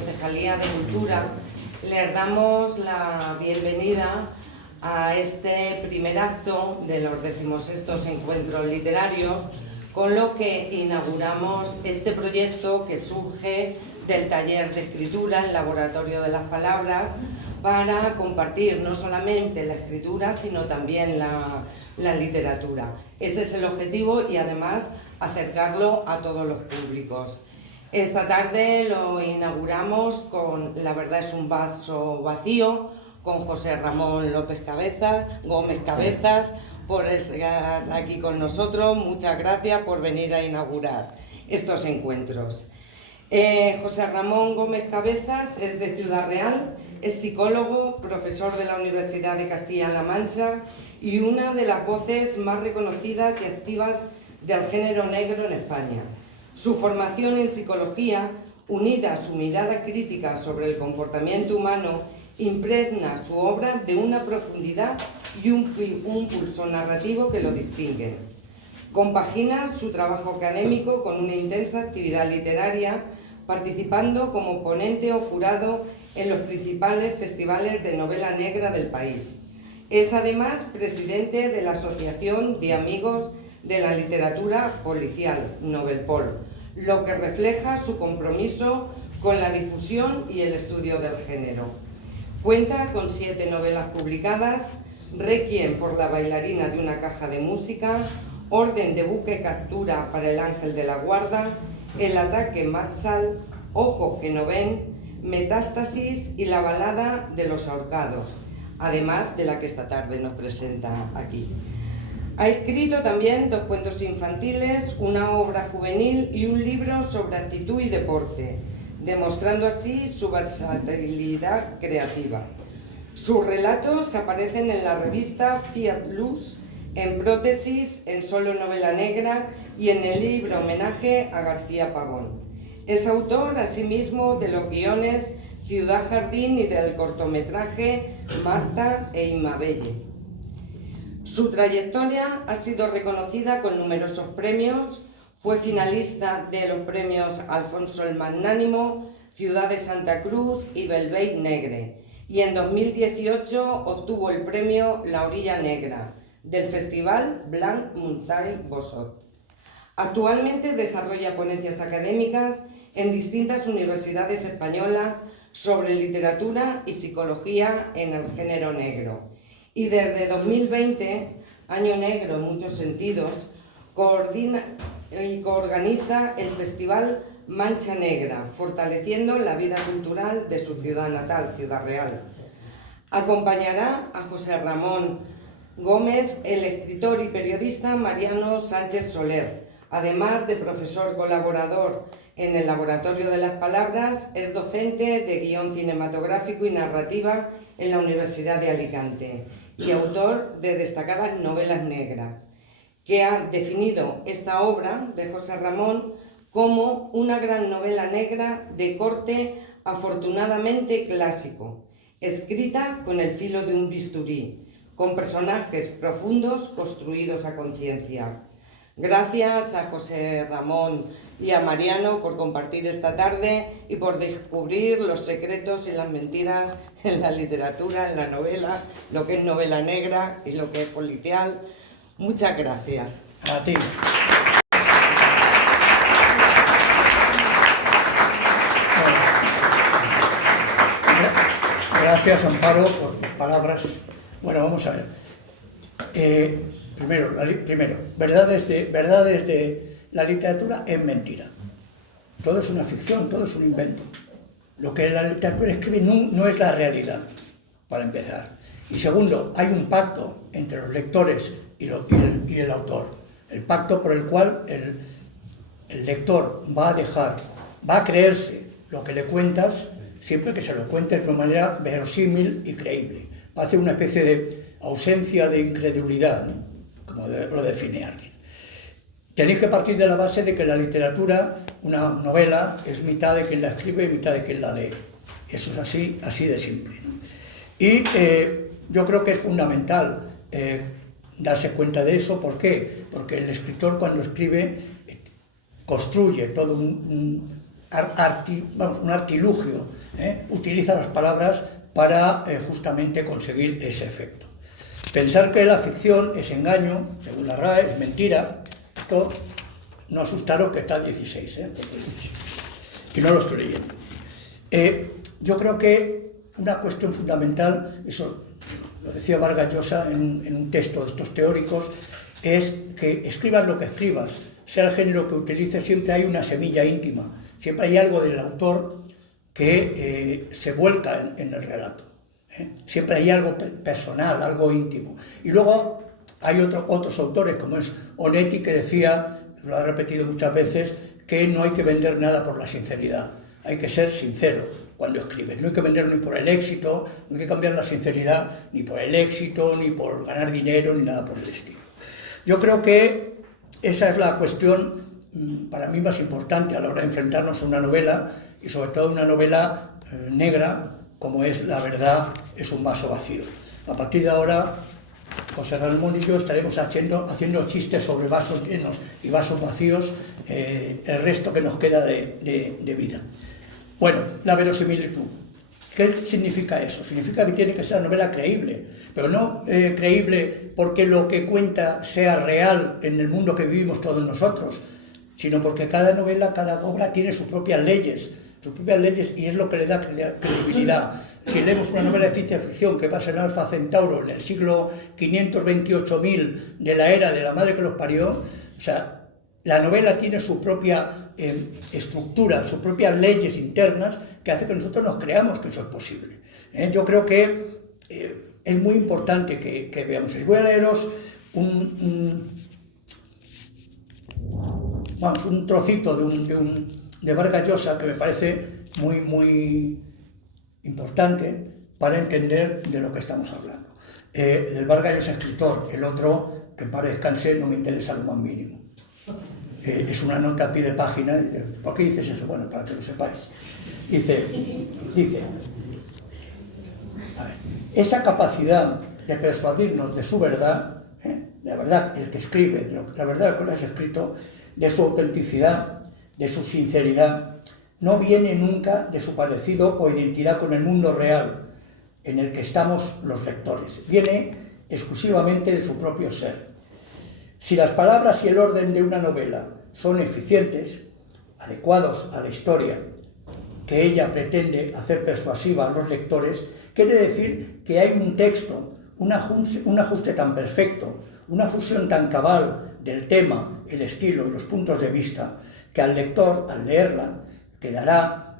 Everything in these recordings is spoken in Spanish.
Concejalía de Cultura, les damos la bienvenida a este primer acto de los 16º Encuentros Literarios, con lo que inauguramos este proyecto que surge del taller de escritura, el Laboratorio de las Palabras, para compartir no solamente la escritura, sino también la literatura. Ese es el objetivo y además acercarlo a todos los públicos. Esta tarde lo inauguramos con La verdad es un vaso vacío, con José Ramón Gómez Cabezas, por estar aquí con nosotros. Muchas gracias por venir a inaugurar estos encuentros. José Ramón Gómez Cabezas es de Ciudad Real, es psicólogo, profesor de la Universidad de Castilla-La Mancha y una de las voces más reconocidas y activas del género negro en España. Su formación en psicología, unida a su mirada crítica sobre el comportamiento humano, impregna su obra de una profundidad y un pulso narrativo que lo distinguen. Compagina su trabajo académico con una intensa actividad literaria, participando como ponente o jurado en los principales festivales de novela negra del país. Es además presidente de la Asociación de Amigos de la Literatura Policial, Novelpol, lo que refleja su compromiso con la difusión y el estudio del género. Cuenta con 7 novelas publicadas: Requiem por la bailarina de una caja de música, Orden de buque captura para el ángel de la guarda, El ataque Marshall, Ojos que no ven, Metástasis y La balada de los ahorcados, además de la que esta tarde nos presenta aquí. Ha escrito también 2 cuentos infantiles, una obra juvenil y un libro sobre actitud y deporte, demostrando así su versatilidad creativa. Sus relatos aparecen en la revista Fiat Luz, en Prótesis, en Solo novela negra y en el libro homenaje a García Pavón. Es autor, asimismo, de los guiones Ciudad Jardín y del cortometraje Marta e Imabelle. Su trayectoria ha sido reconocida con numerosos premios. Fue finalista de los premios Alfonso el Magnánimo, Ciudad de Santa Cruz y Belveit Negre, y en 2018 obtuvo el premio La Orilla Negra del Festival Blanc Montagne Bossot. Actualmente desarrolla ponencias académicas en distintas universidades españolas sobre literatura y psicología en el género negro. Y desde 2020, año negro en muchos sentidos, coordina y coorganiza el Festival Mancha Negra, fortaleciendo la vida cultural de su ciudad natal, Ciudad Real. Acompañará a José Ramón Gómez, el escritor y periodista Mariano Sánchez Soler. Además de profesor colaborador en el Laboratorio de las Palabras, es docente de guión cinematográfico y narrativa en la Universidad de Alicante y autor de destacadas novelas negras, que ha definido esta obra de José Ramón como una gran novela negra de corte afortunadamente clásico, escrita con el filo de un bisturí, con personajes profundos construidos a conciencia. Gracias a José Ramón y a Mariano por compartir esta tarde y por descubrir los secretos y las mentiras en la literatura, en la novela, lo que es novela negra y lo que es policial. Muchas gracias. A ti. Gracias, Amparo, por tus palabras. Bueno, vamos a ver. Primero, verdades de la literatura es mentira. Todo es una ficción, todo es un invento. Lo que la literatura escribe no es la realidad, para empezar. Y segundo, hay un pacto entre los lectores y el autor. El pacto por el cual el lector va a creerse lo que le cuentas, siempre que se lo cuentes de una manera verosímil y creíble. Va a hacer una especie de ausencia de incredulidad, ¿no? Como lo define alguien. Tenéis que partir de la base de que la literatura, una novela, es mitad de quien la escribe y mitad de quien la lee. Eso es así de simple, ¿no? Y yo creo que es fundamental darse cuenta de eso. ¿Por qué? Porque el escritor, cuando escribe, construye todo un artilugio, utiliza las palabras para justamente conseguir ese efecto. Pensar que la ficción es engaño, según la RAE, es mentira, esto no asustaros que está a 16, y no lo estoy leyendo. Yo creo que una cuestión fundamental, eso lo decía Vargas Llosa en un texto de estos teóricos, es que escribas lo que escribas, sea el género que utilices, siempre hay una semilla íntima, siempre hay algo del autor que se vuelca en el relato. Siempre hay algo personal, algo íntimo. Y luego hay otros autores, como es Onetti, que decía, lo ha repetido muchas veces, que no hay que vender nada por la sinceridad, hay que ser sincero cuando escribes. No hay que vender ni por el éxito, no hay que cambiar la sinceridad ni por el éxito, ni por ganar dinero, ni nada por el estilo. Yo creo que esa es la cuestión para mí más importante a la hora de enfrentarnos a una novela, y sobre todo una novela negra, como es La verdad es un vaso vacío. A partir de ahora, José Ramón y yo estaremos haciendo chistes sobre vasos llenos y vasos vacíos el resto que nos queda de vida. Bueno, la verosimilitud. ¿Qué significa eso? Significa que tiene que ser una novela creíble, pero no creíble porque lo que cuenta sea real en el mundo que vivimos todos nosotros, sino porque cada novela, cada obra tiene sus propias leyes, y es lo que le da credibilidad. Si leemos una novela de ciencia ficción que pasa en Alfa Centauro en el siglo 528.000 de la era de la madre que los parió, o sea, la novela tiene su propia estructura, sus propias leyes internas que hace que nosotros nos creamos que eso es posible. Yo creo que es muy importante que veamos. Voy a leeros un trocito de Vargas Llosa que me parece muy importante para entender de lo que estamos hablando. Del Vargas Llosa escritor, el otro, que en paz descanse, no me interesa lo más mínimo. Es una nota a pie de página. ¿Por qué dices eso? Bueno, para que lo sepáis. Dice a ver, esa capacidad de persuadirnos de su verdad, la verdad, el que escribe, la verdad que lo has escrito, de su autenticidad, de su sinceridad, no viene nunca de su parecido o identidad con el mundo real en el que estamos los lectores. Viene exclusivamente de su propio ser. Si las palabras y el orden de una novela son eficientes, adecuados a la historia que ella pretende hacer persuasiva a los lectores, quiere decir que hay un texto, un ajuste tan perfecto, una fusión tan cabal del tema, el estilo y los puntos de vista, que al lector, al leerla, quedará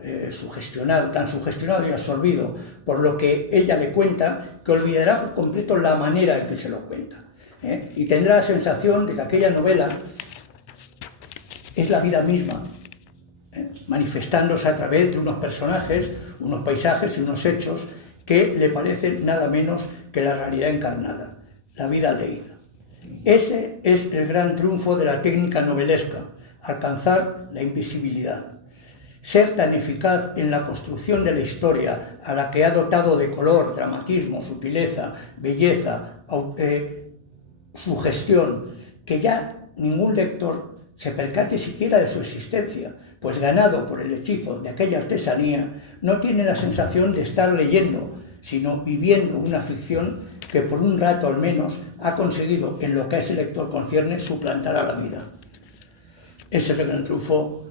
tan sugestionado y absorbido por lo que ella le cuenta, que olvidará por completo la manera en que se lo cuenta. Y tendrá la sensación de que aquella novela es la vida misma, manifestándose a través de unos personajes, unos paisajes y unos hechos que le parecen nada menos que la realidad encarnada, la vida leída. Ese es el gran triunfo de la técnica novelesca, alcanzar la invisibilidad. Ser tan eficaz en la construcción de la historia a la que ha dotado de color, dramatismo, sutileza, belleza, sugestión, que ya ningún lector se percate siquiera de su existencia, pues ganado por el hechizo de aquella artesanía, no tiene la sensación de estar leyendo, sino viviendo una ficción que por un rato al menos ha conseguido, en lo que a ese lector concierne, suplantar a la vida. Ese es el gran triunfo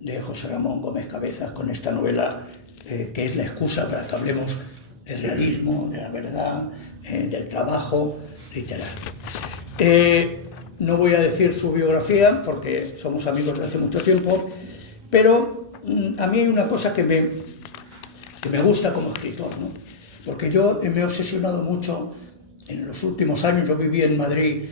de José Ramón Gómez Cabezas con esta novela, que es la excusa para que hablemos del realismo, de la verdad, del trabajo literario. No voy a decir su biografía porque somos amigos de hace mucho tiempo, pero a mí hay una cosa que me gusta como escritor, ¿no? Porque yo me he obsesionado mucho en los últimos años. Yo viví en Madrid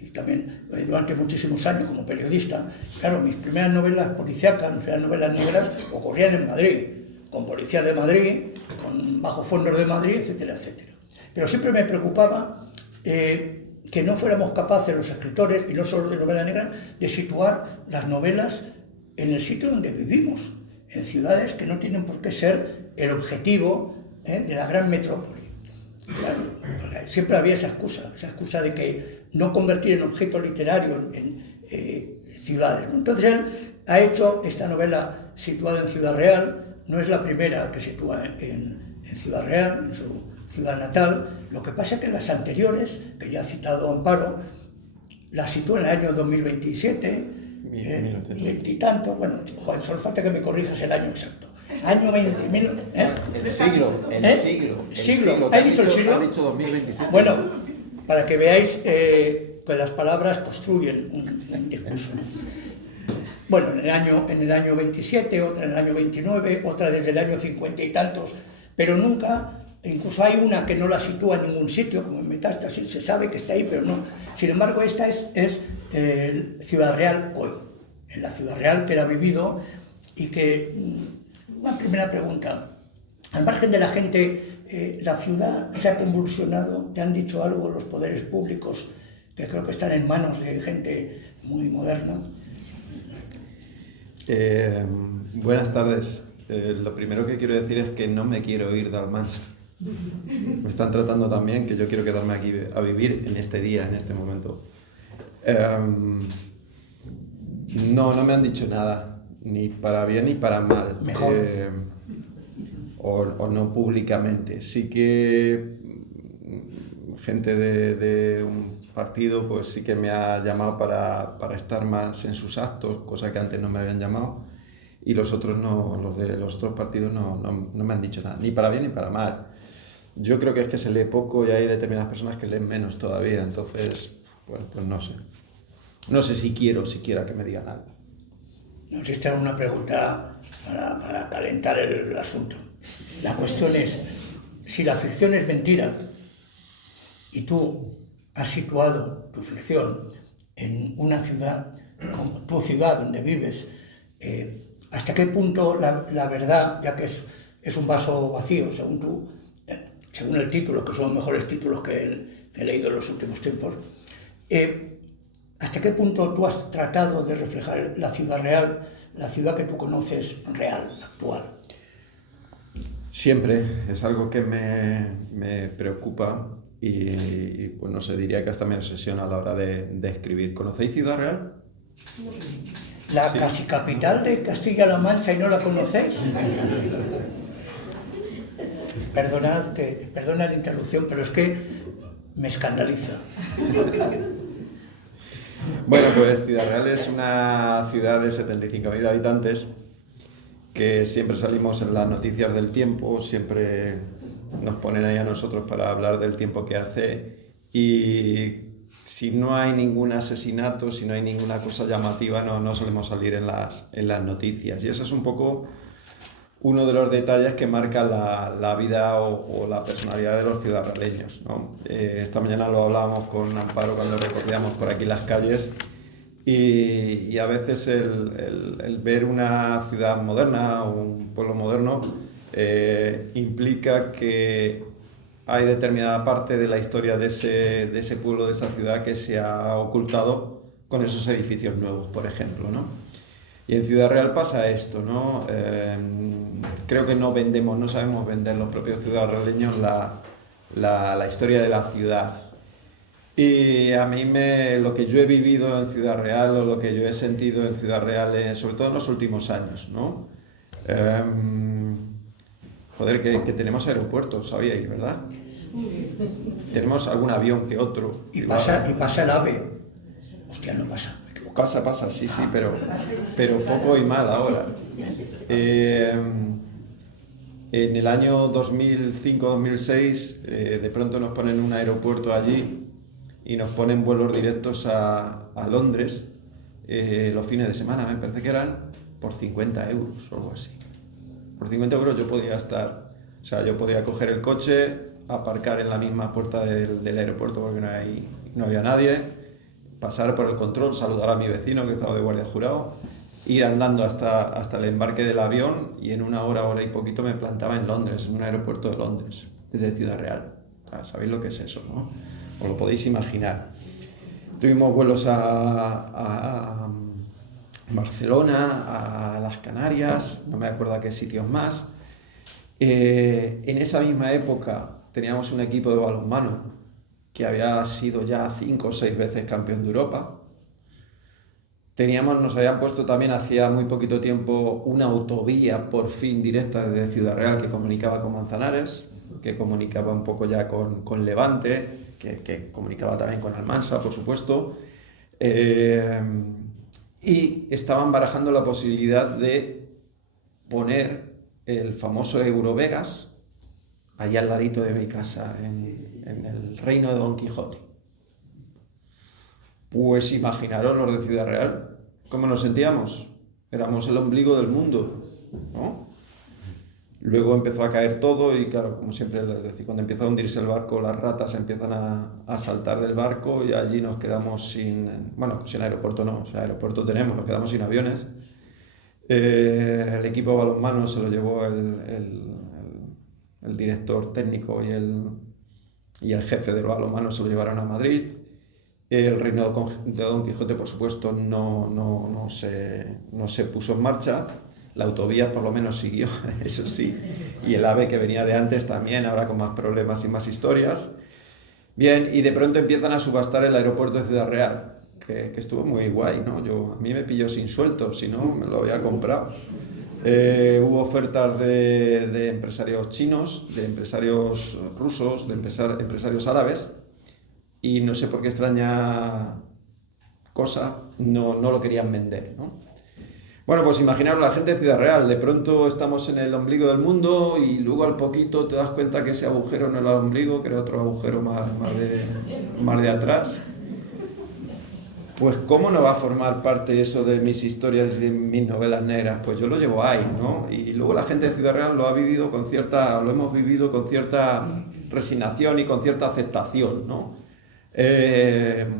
y también durante muchísimos años como periodista. Claro, mis primeras novelas policíacas, eran novelas negras, ocurrían en Madrid, con policías de Madrid, con bajofondos de Madrid, etcétera, etcétera. Pero siempre me preocupaba que no fuéramos capaces los escritores, y no solo de novela negra, de situar las novelas en el sitio donde vivimos, en ciudades que no tienen por qué ser el objetivo de la gran metrópoli. Claro, siempre había esa excusa de que no convertir en objeto literario, en ciudades, ¿no? Entonces él ha hecho esta novela situada en Ciudad Real, no es la primera que sitúa en Ciudad Real, en su ciudad natal. Lo que pasa es que las anteriores, que ya ha citado Amparo, las sitúa en el año 2027, 20 y tanto, bueno, joder, solo falta que me corrijas el año exacto. Año 20, El siglo. ¿Ha dicho el siglo? Ha dicho 2027. Bueno, para que veáis que las palabras construyen un discurso. Bueno, en el año 27, otra en el año 29, otra desde el año 50 y tantos, pero nunca, incluso hay una que no la sitúa en ningún sitio, como en Metástasis, se sabe que está ahí, pero no. Sin embargo, esta es Ciudad Real hoy, en la Ciudad Real que él ha vivido y que, una primera pregunta, al margen de la gente, la ciudad se ha convulsionado, ¿te han dicho algo los poderes públicos, que creo que están en manos de gente muy moderna? Buenas tardes. Lo primero que quiero decir es que no me quiero ir de Almansa. Me están tratando tan bien que yo quiero quedarme aquí a vivir en este día, en este momento. No me han dicho nada, ni para bien ni para mal. Mejor. O no públicamente. Sí que gente de un partido pues sí que me ha llamado para estar más en sus actos, cosa que antes no me habían llamado, y los otros no, los de los otros partidos no me han dicho nada, ni para bien ni para mal. Yo creo que es que se lee poco y hay determinadas personas que leen menos todavía, entonces, bueno, pues no sé. No sé si quiero siquiera que me digan algo. No sé, esta era una pregunta para calentar el asunto. La cuestión es, si la ficción es mentira y tú has situado tu ficción en una ciudad, como tu ciudad donde vives, ¿hasta qué punto la verdad, ya que es un vaso vacío, según tú, según el título, que son los mejores títulos que he leído en los últimos tiempos, ¿hasta qué punto tú has tratado de reflejar la ciudad real, la ciudad que tú conoces real, actual? Siempre, es algo que me preocupa y pues no sé, diría que hasta me obsesiona a la hora de escribir. ¿Conocéis Ciudad Real? La casi capital de Castilla-La Mancha y no la conocéis. Perdona la interrupción, pero es que me escandaliza. Bueno, pues Ciudad Real es una ciudad de 75.000 habitantes que siempre salimos en las noticias del tiempo, siempre nos ponen ahí a nosotros para hablar del tiempo que hace, y si no hay ningún asesinato, si no hay ninguna cosa llamativa, no solemos salir en las noticias. Y ese es un poco uno de los detalles que marca la vida o la personalidad de los ciudadrealeños, ¿no? Esta mañana lo hablábamos con Amparo cuando recorríamos por aquí las calles, y a veces el ver una ciudad moderna o un pueblo moderno implica que hay determinada parte de la historia de ese pueblo, de esa ciudad, que se ha ocultado con esos edificios nuevos, por ejemplo, ¿no? Y en Ciudad Real pasa esto, ¿no? Creo que no sabemos vender los propios ciudadrealeños la historia de la ciudad. Y a mí lo que yo he vivido en Ciudad Real, o lo que yo he sentido en Ciudad Real, sobre todo en los últimos años, ¿no? Joder, que tenemos aeropuertos, ¿sabíais, verdad? Tenemos algún avión que otro. Y pasa el AVE. Hostia, no pasa. Pasa, sí, pero poco y mal ahora. En el año 2005-2006 de pronto nos ponen un aeropuerto allí y nos ponen vuelos directos a Londres los fines de semana, me parece que eran por 50 euros o algo así. Por 50 euros yo podía coger el coche, aparcar en la misma puerta del aeropuerto porque no había nadie, pasar por el control, saludar a mi vecino que estaba de guardia jurado, ir andando hasta el embarque del avión, y en una hora y poquito me plantaba en Londres, en un aeropuerto de Londres, desde Ciudad Real. O sea, sabéis lo que es eso, ¿no? Os lo podéis imaginar. Tuvimos vuelos a Barcelona, a las Canarias, no me acuerdo a qué sitios más. En esa misma época teníamos un equipo de balonmano que había sido ya 5 o 6 veces campeón de Europa. Nos habían puesto también hacía muy poquito tiempo una autovía por fin directa desde Ciudad Real que comunicaba con Manzanares, que comunicaba un poco ya con Levante, que comunicaba también con Almansa, por supuesto. Y estaban barajando la posibilidad de poner el famoso Eurovegas allá al ladito de mi casa, en el reino de Don Quijote. Pues imaginaros los de Ciudad Real, cómo nos sentíamos. Éramos el ombligo del mundo, ¿no? Luego empezó a caer todo y claro, como siempre les decía, cuando empieza a hundirse el barco, las ratas empiezan a saltar del barco y allí nos quedamos sin aeropuerto no, o sea, aeropuerto tenemos, nos quedamos sin aviones. El equipo de balonmano se lo llevó el director técnico y el jefe del balonmano se lo llevaron a Madrid. El reino de Don Quijote, por supuesto, no se puso en marcha. La autovía por lo menos siguió, eso sí. Y el AVE que venía de antes también, ahora con más problemas y más historias. Bien, y de pronto empiezan a subastar el aeropuerto de Ciudad Real, que estuvo muy guay, ¿no? A mí me pilló sin sueldo, si no, me lo había comprado. Hubo ofertas de empresarios chinos, de empresarios rusos, de empresarios árabes, y no sé por qué extraña cosa no lo querían vender, ¿no? Bueno, pues imaginaros la gente de Ciudad Real, de pronto estamos en el ombligo del mundo y luego al poquito te das cuenta que ese agujero no era el ombligo, que era otro agujero más de atrás. Pues ¿cómo no va a formar parte eso de mis historias y de mis novelas negras? Pues yo lo llevo ahí, ¿no? Y luego la gente de Ciudad Real lo hemos vivido con cierta resignación y con cierta aceptación, ¿no?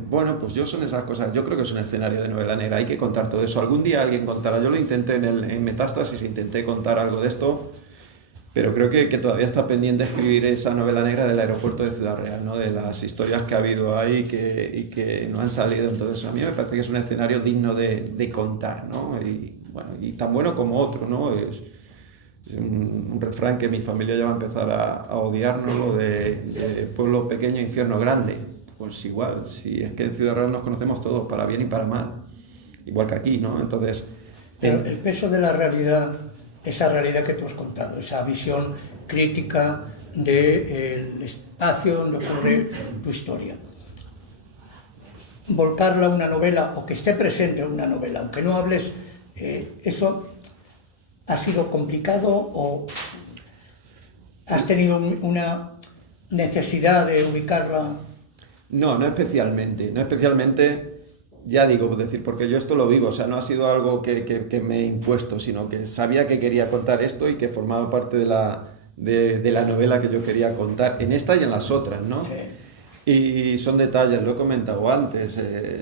Bueno, pues son esas cosas. Yo creo que es un escenario de novela negra, hay que contar todo eso. Algún día alguien contará, yo lo intenté en Metástasis, intenté contar algo de esto, pero creo que todavía está pendiente escribir esa novela negra del aeropuerto de Ciudad Real, ¿no? De las historias que ha habido ahí y que no han salido. Entonces a mí me parece que es un escenario digno de contar, ¿no? Y tan bueno como otro, ¿no? Es un refrán que mi familia ya va a empezar a odiarnos, lo de pueblo pequeño, infierno grande. Pues igual, si es que en Ciudad Real nos conocemos todos, para bien y para mal, igual que aquí, ¿no? Entonces... Pero el peso de la realidad, esa realidad que tú has contado, esa visión crítica del espacio donde ocurre tu historia, volcarla a una novela o que esté presente en una novela, aunque no hables, ¿eso ha sido complicado o has tenido una necesidad de ubicarla? No especialmente, ya digo, es decir, porque yo esto lo vivo, o sea, no ha sido algo que me he impuesto, sino que sabía que quería contar esto y que formaba parte de la novela que yo quería contar, en esta y en las otras, ¿no? Sí. Y son detalles, lo he comentado antes,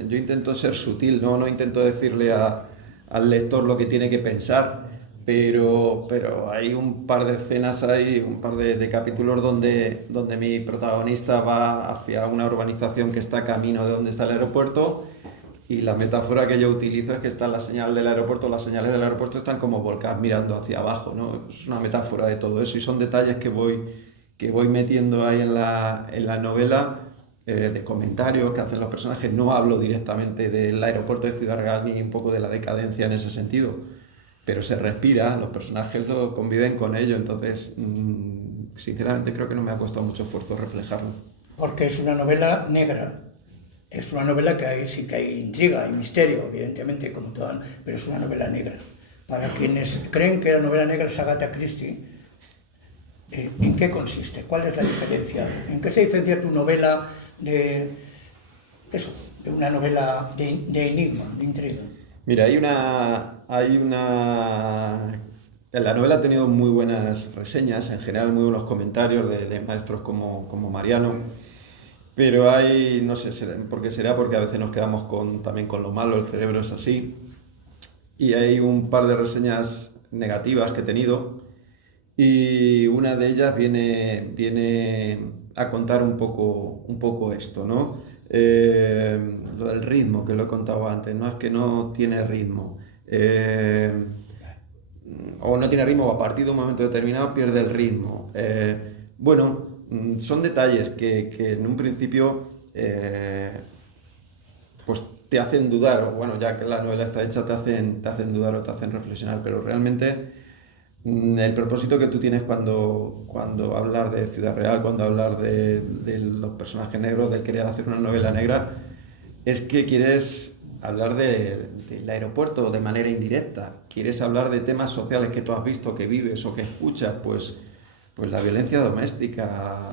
yo intento ser sutil, no intento decirle al lector lo que tiene que pensar, pero hay un par de escenas, un par de capítulos donde mi protagonista va hacia una urbanización que está camino de donde está el aeropuerto y la metáfora que yo utilizo es que está la señal del aeropuerto, las señales del aeropuerto están como volcadas mirando hacia abajo, ¿no? Es una metáfora de todo eso y son detalles que voy metiendo ahí en la novela, de comentarios que hacen los personajes. No hablo directamente del aeropuerto de Ciudad Real ni un poco de la decadencia en ese sentido, pero se respira, los personajes lo conviven con ello, entonces sinceramente creo que no me ha costado mucho esfuerzo reflejarlo. Porque es una novela negra, es una novela que sí que hay intriga, hay misterio, evidentemente, como toda, pero es una novela negra. Para quienes creen que la novela negra es Agatha Christie, ¿en qué consiste? ¿Cuál es la diferencia? ¿En qué se diferencia tu novela de una novela de enigma, de intriga? Mira, la novela ha tenido muy buenas reseñas, en general muy buenos comentarios de maestros como Mariano, pero no sé por qué será, porque a veces nos quedamos también con lo malo, el cerebro es así, y hay un par de reseñas negativas que he tenido, y una de ellas viene a contar un poco esto, ¿no? Lo del ritmo, que lo he contado antes, no es que no tiene ritmo, o no tiene ritmo, o a partir de un momento determinado pierde el ritmo. Son detalles que en un principio pues te hacen dudar, o bueno, ya que la novela está hecha, te hacen dudar o te hacen reflexionar, pero realmente el propósito que tú tienes cuando hablar de Ciudad Real, cuando hablar de los personajes negros, de querer hacer una novela negra, es que quieres hablar del aeropuerto de manera indirecta, quieres hablar de temas sociales que tú has visto, que vives o que escuchas, pues la violencia doméstica,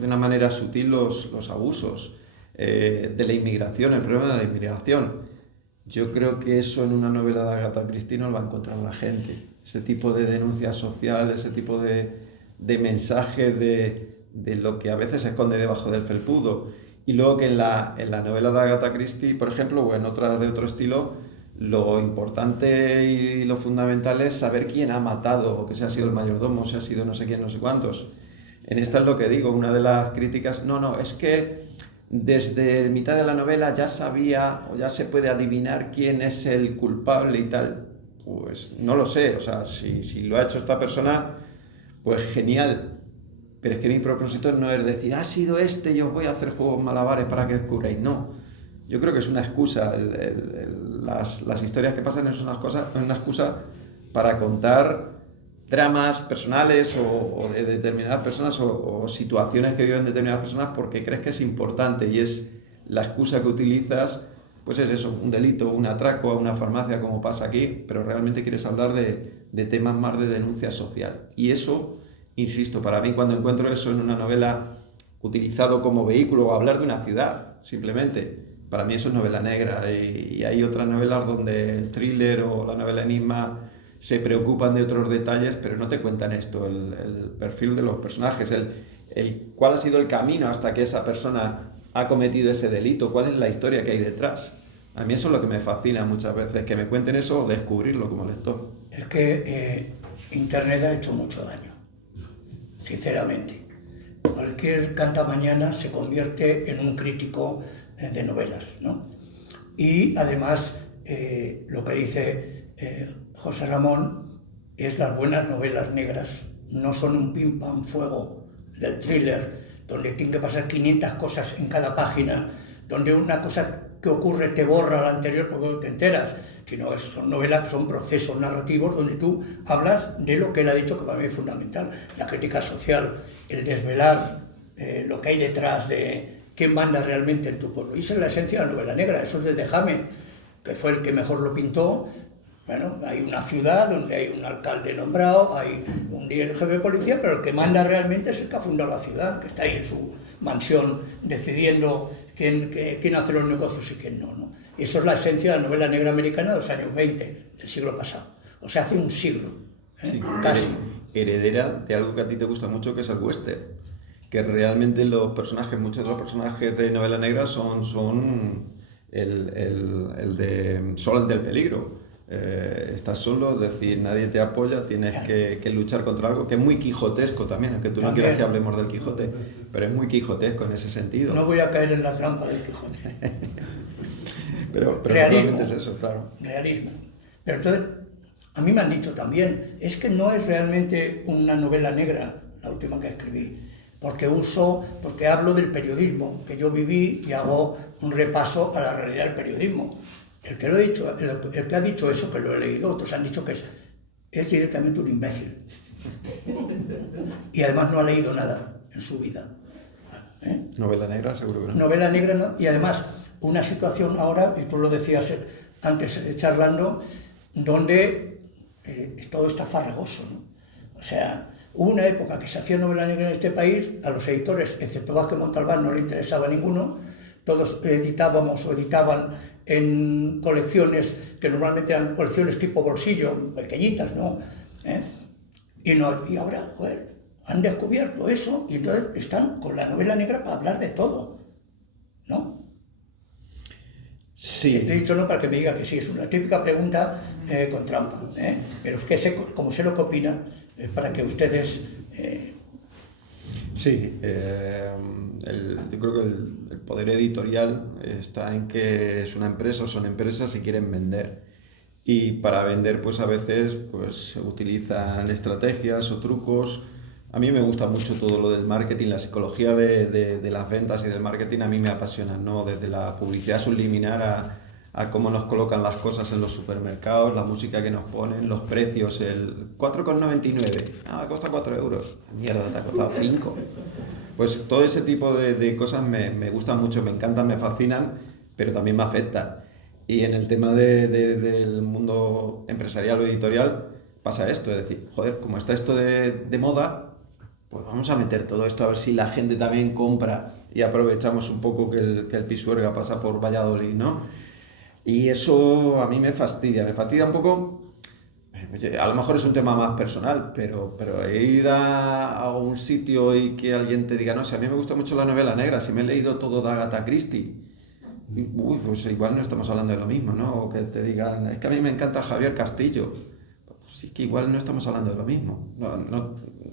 de una manera sutil los abusos, de la inmigración, el problema de la inmigración. Yo creo que eso en una novela de Agatha Christie no lo va a encontrar la gente. Ese tipo de denuncia social, ese tipo de mensaje de lo que a veces se esconde debajo del felpudo. Y luego que en la novela de Agatha Christie, por ejemplo, o en otras de otro estilo, lo importante y lo fundamental es saber quién ha matado, o que si ha sido el mayordomo, si ha sido no sé quién, no sé cuántos. En esta es lo que digo, una de las críticas, no, es que desde mitad de la novela ya sabía o ya se puede adivinar quién es el culpable y tal. Pues no lo sé, o sea, si lo ha hecho esta persona, pues genial. Pero es que mi propósito no es decir, ha sido este, yo voy a hacer juegos malabares para que descubráis. No, yo creo que es una excusa. Las historias que pasan es una excusa para contar dramas personales o de determinadas personas o situaciones que viven determinadas personas porque crees que es importante y es la excusa que utilizas, pues es eso, un delito, un atraco a una farmacia como pasa aquí, pero realmente quieres hablar de temas más de denuncia social. Y eso, insisto, para mí cuando encuentro eso en una novela utilizado como vehículo o hablar de una ciudad, simplemente, para mí eso es novela negra. Y hay otras novelas donde el thriller o la novela enigma se preocupan de otros detalles, pero no te cuentan esto, el perfil de los personajes, cuál ha sido el camino hasta que esa persona ha cometido ese delito, cuál es la historia que hay detrás. A mí eso es lo que me fascina muchas veces, que me cuenten eso o descubrirlo como lector. Es que Internet ha hecho mucho daño, sinceramente. Cualquier cantamañana se convierte en un crítico de novelas, ¿no? Y además, lo que dice José Ramón es las buenas novelas negras no son un pim pam fuego del thriller donde tiene que pasar 500 cosas en cada página, donde una cosa que ocurre te borra la anterior porque te enteras, sino son novelas que son procesos narrativos donde tú hablas de lo que él ha dicho, que para mí es fundamental, la crítica social, el desvelar lo que hay detrás de quién manda realmente en tu pueblo. Y esa es la esencia de la novela negra, eso es de Hammett, que fue el que mejor lo pintó. Bueno, hay una ciudad donde hay un alcalde nombrado, hay un jefe de policía, pero el que manda realmente es el que ha fundado la ciudad, que está ahí en su mansión decidiendo quién hace los negocios y quién no, ¿no? Y eso es la esencia de la novela negra americana de los años 20, del siglo pasado. O sea, hace un siglo, sí, casi. Heredera de algo que a ti te gusta mucho, que es el western. Que realmente muchos de los personajes de novela negra son el de Sol ante el peligro. Estás solo, es decir, nadie te apoya, tienes que luchar contra algo, que es muy quijotesco también, aunque tú no quieras que hablemos del Quijote, pero es muy quijotesco en ese sentido. No voy a caer en la trampa del Quijote. pero realismo, es eso, claro. Realismo. Pero entonces, a mí me han dicho también, es que no es realmente una novela negra, la última que escribí, porque hablo del periodismo que yo viví y hago un repaso a la realidad del periodismo. El que ha dicho eso, que lo he leído, otros han dicho que es directamente un imbécil. Y además no ha leído nada en su vida. Novela negra, seguro que no. Novela negra, no. Y además, una situación ahora, y tú lo decías antes charlando, donde todo está farragoso, ¿no? O sea, hubo una época que se hacía novela negra en este país, a los editores, excepto Vázquez Montalbán, no le interesaba ninguno. Todos editábamos o editaban en colecciones que normalmente eran colecciones tipo bolsillo, pequeñitas, ¿no? Y ahora, joder, han descubierto eso y entonces están con la novela negra para hablar de todo, ¿no? Sí. Le he dicho no para que me diga que sí, es una típica pregunta con trampa, pero es que como sé lo que opina, es para que ustedes... Sí, yo creo que el poder editorial está en que es una empresa o son empresas y quieren vender. Y para vender, pues a veces pues, se utilizan estrategias o trucos A mí me gusta mucho todo lo del marketing, la psicología de las ventas y del marketing a mí me apasiona, ¿no? Desde la publicidad subliminar a cómo nos colocan las cosas en los supermercados, la música que nos ponen, los precios, el 4,99, cuesta 4 euros, mierda, te ha costado 5. Pues todo ese tipo de cosas me gustan mucho, me encantan, me fascinan, pero también me afectan. Y en el tema del mundo empresarial o editorial pasa esto, es decir, joder, como está esto de moda, pues vamos a meter todo esto a ver si la gente también compra y aprovechamos un poco que el Pisuerga pasa por Valladolid, ¿no? Y eso a mí me fastidia un poco, a lo mejor es un tema más personal, pero ir a un sitio y que alguien te diga, no, si a mí me gusta mucho la novela negra, si me he leído todo de Agatha Christie, pues igual no estamos hablando de lo mismo, ¿no? O que te digan, es que a mí me encanta Javier Castillo, pues sí que igual no estamos hablando de lo mismo.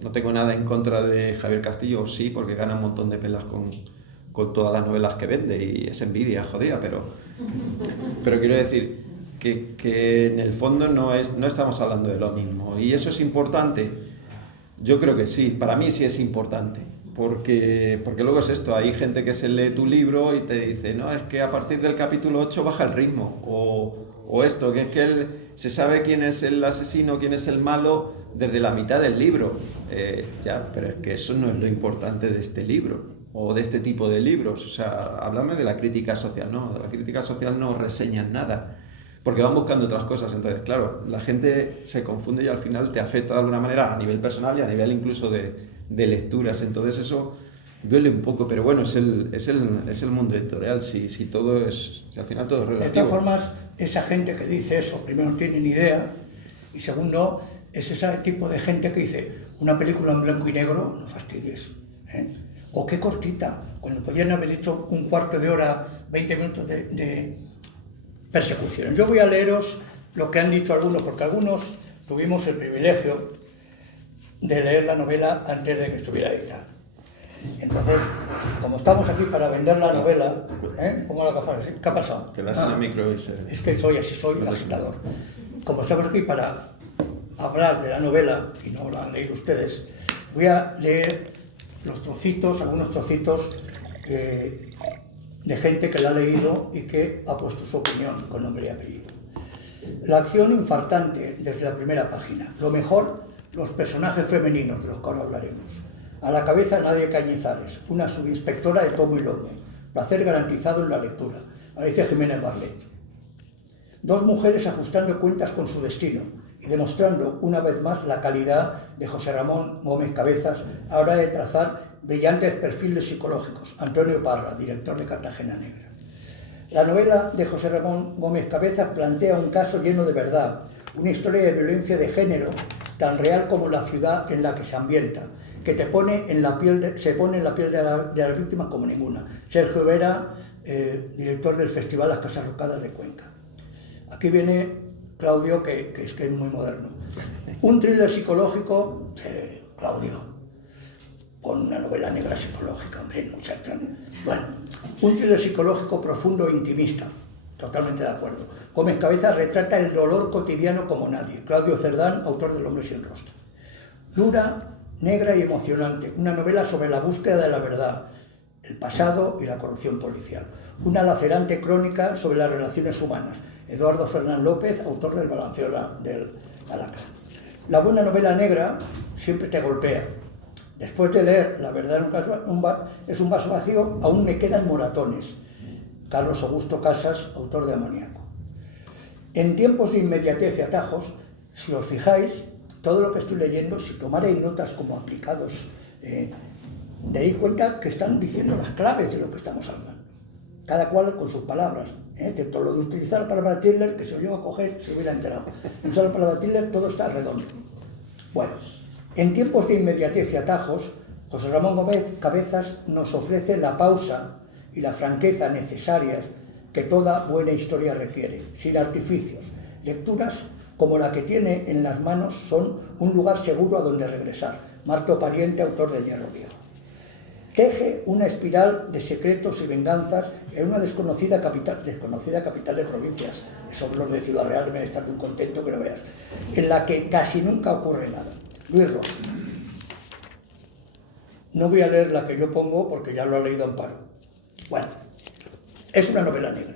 No tengo nada en contra de Javier Castillo, sí, porque gana un montón de pelas con todas las novelas que vende y es envidia, jodida, pero quiero decir que en el fondo no estamos hablando de lo mismo y eso es importante. Yo creo que sí, para mí sí es importante, porque luego es esto, hay gente que se lee tu libro y te dice, no, es que a partir del capítulo 8 baja el ritmo, o esto, que es que se sabe quién es el asesino, quién es el malo desde la mitad del libro. Ya, pero es que eso no es lo importante de este libro o de este tipo de libros. O sea, háblame de la crítica social, ¿no? De la crítica social no reseñan nada, porque van buscando otras cosas. Entonces, claro, la gente se confunde y al final te afecta de alguna manera a nivel personal y a nivel incluso de lecturas. Entonces eso duele un poco, pero bueno, es el mundo editorial, si al final todo es relativo. De todas formas, esa gente que dice eso, primero no tiene ni idea, y segundo, es ese tipo de gente que dice, una película en blanco y negro, no fastidies, ¿eh? O qué cortita, cuando podían haber hecho un cuarto de hora, 20 minutos de persecución. Yo voy a leeros lo que han dicho algunos, porque algunos tuvimos el privilegio de leer la novela antes de que estuviera editada. Entonces, como estamos aquí para vender la novela, pongo la gafas, ¿qué ha pasado? Que la enseña micro es que soy agitador. Como estamos aquí para hablar de la novela, y no la han leído ustedes, voy a leer algunos trocitos de gente que la ha leído y que ha puesto su opinión con nombre y apellido. La acción infartante desde la primera página. Lo mejor, los personajes femeninos, de los que ahora hablaremos. A la cabeza Nadia Cañizares, una subinspectora de tomo y lomo. Placer garantizado en la lectura. Alicia Jiménez Barlet. Dos mujeres ajustando cuentas con su destino y demostrando una vez más la calidad de José Ramón Gómez Cabezas a la hora de trazar brillantes perfiles psicológicos. Antonio Parra, director de Cartagena Negra. La novela de José Ramón Gómez Cabezas plantea un caso lleno de verdad, una historia de violencia de género tan real como la ciudad en la que se ambienta, que se pone en la piel de la víctima como ninguna. Sergio Vera, director del Festival Las Casas Rocadas de Cuenca. Aquí viene Claudio, que es muy moderno. Un thriller psicológico, Claudio, con una novela negra psicológica, hombre, no sea tan... Bueno, un thriller psicológico profundo e intimista, totalmente de acuerdo. Gómez Cabezas retrata el dolor cotidiano como nadie. Claudio Cerdán, autor del Hombre sin rostro. Dura, negra y emocionante, una novela sobre la búsqueda de la verdad, el pasado y la corrupción policial. Una lacerante crónica sobre las relaciones humanas. Eduardo Fernán López, autor del Balanceo del Alacrán. La buena novela negra siempre te golpea. Después de leer La verdad es un vaso vacío, aún me quedan moratones. Carlos Augusto Casas, autor de Amoníaco. En tiempos de inmediatez y atajos, si os fijáis, todo lo que estoy leyendo, si tomaréis notas como aplicados, daréis cuenta que están diciendo las claves de lo que estamos hablando. Cada cual con sus palabras, excepto lo de utilizar la palabra thriller, que si os llego a coger se hubiera enterado. Usar la palabra thriller, todo está redondo. Bueno, en tiempos de inmediatez y atajos, José Ramón Gómez Cabezas nos ofrece la pausa y la franqueza necesarias que toda buena historia requiere, sin artificios. Lecturas como la que tiene en las manos son un lugar seguro a donde regresar. Marto Pariente, autor de Hierro Viejo. Teje una espiral de secretos y venganzas en una desconocida capital de provincias, eso los de Ciudad Real deben estar muy contentos que lo veas, en la que casi nunca ocurre nada. Luis Ross. No voy a leer la que yo pongo porque ya lo ha leído Amparo. Bueno, es una novela negra,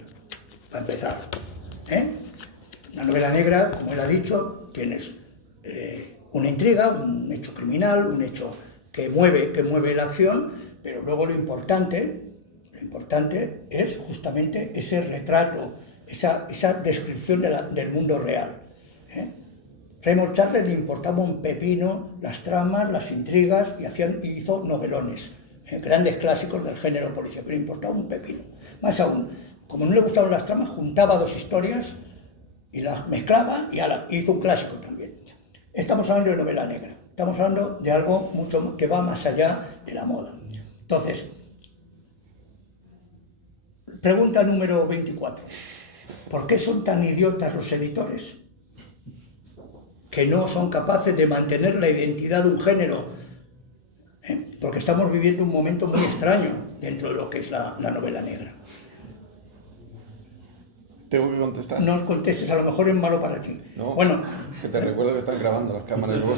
para empezar. Una novela negra, como él ha dicho, tienes una intriga, un hecho criminal, un hecho que mueve la acción, pero luego lo importante es justamente ese retrato, esa descripción del mundo real. Raymond Chandler le importaba un pepino las tramas, las intrigas, y hizo novelones, grandes clásicos del género policíaco, le importaba un pepino. Más aún, como no le gustaban las tramas, juntaba dos historias y las mezclaba y hizo un clásico también. Estamos hablando de novela negra, estamos hablando de algo mucho que va más allá de la moda. Entonces, pregunta número 24. ¿Por qué son tan idiotas los editores? Que no son capaces de mantener la identidad de un género, porque estamos viviendo un momento muy extraño dentro de lo que es la novela negra. ¿Tengo que contestar? No os contestes, a lo mejor es malo para ti. No, bueno, que te recuerdo que están grabando las cámaras. Luego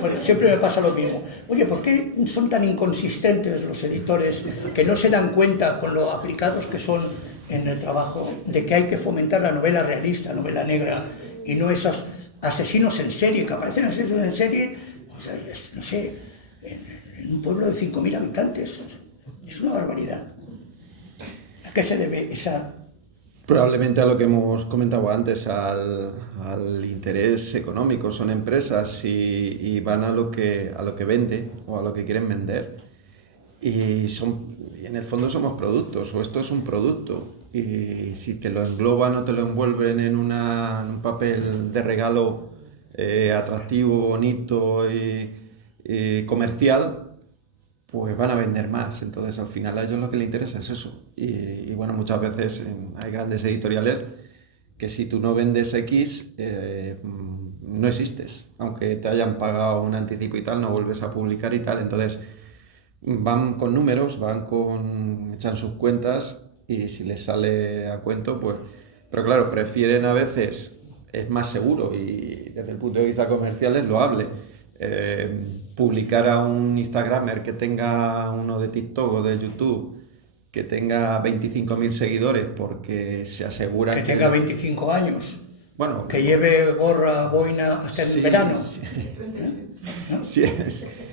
bueno, siempre me pasa lo mismo. Oye, ¿por qué son tan inconsistentes los editores que no se dan cuenta con lo aplicados que son en el trabajo de que hay que fomentar la novela realista, novela negra, y no esos asesinos en serie, que aparecen asesinos en serie, o sea, no sé, en un pueblo de 5.000 habitantes? Es una barbaridad. ¿A qué se debe esa...? Probablemente a lo que hemos comentado antes, al interés económico. Son empresas y van a lo que vende o a lo que quieren vender. Y en el fondo somos productos, o esto es un producto. Y si te lo engloban o te lo envuelven en un papel de regalo atractivo, bonito y comercial, pues van a vender más. Entonces al final a ellos lo que les interesa es eso. Y bueno, muchas veces hay grandes editoriales que si tú no vendes X, no existes. Aunque te hayan pagado un anticipo y tal, no vuelves a publicar y tal. Entonces van con números, echan sus cuentas y si les sale a cuento, pues... Pero claro, prefieren a veces, es más seguro y desde el punto de vista comercial es loable, publicar a un Instagramer que tenga uno de TikTok o de YouTube, que tenga 25.000 seguidores porque se asegura que tenga 25 años, bueno, que lleve gorra, boina hasta el verano. Sí.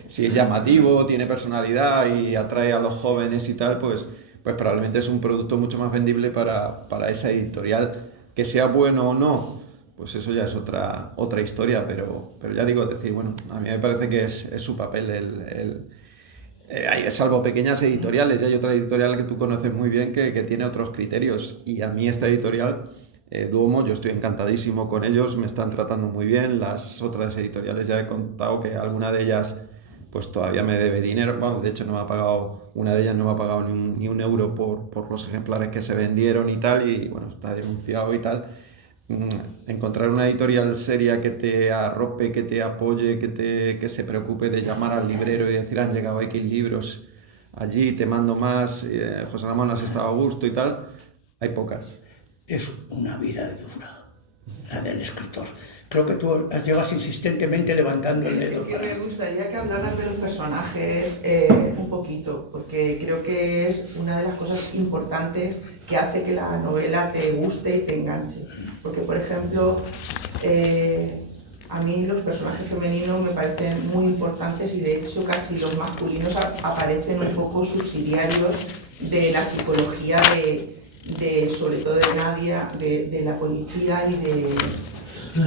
Si es llamativo, tiene personalidad y atrae a los jóvenes y tal, pues probablemente es un producto mucho más vendible para esa editorial. Que sea bueno o no, pues eso ya es otra historia, pero ya digo, es decir, bueno, a mí me parece que es su papel salvo pequeñas editoriales, y hay otra editorial que tú conoces muy bien que tiene otros criterios, y a mí esta editorial, Duomo, yo estoy encantadísimo con ellos, me están tratando muy bien. Las otras editoriales ya he contado que alguna de ellas pues todavía me debe dinero. Bueno, de hecho una de ellas no me ha pagado ni un euro por los ejemplares que se vendieron y tal, y bueno, está denunciado y tal. Encontrar una editorial seria que te arrope, que te apoye, que se preocupe de llamar al librero y decir han llegado X libros allí, te mando más, José Ramón, has estado a gusto y tal, hay pocas. Es una vida dura, la del escritor. Creo que tú llevas insistentemente levantando el dedo. Me gustaría que hablaras de los personajes un poquito, porque creo que es una de las cosas importantes que hace que la novela te guste y te enganche. Porque, por ejemplo, a mí los personajes femeninos me parecen muy importantes, y de hecho casi los masculinos aparecen un poco subsidiarios de la psicología sobre todo de Nadia, de la policía y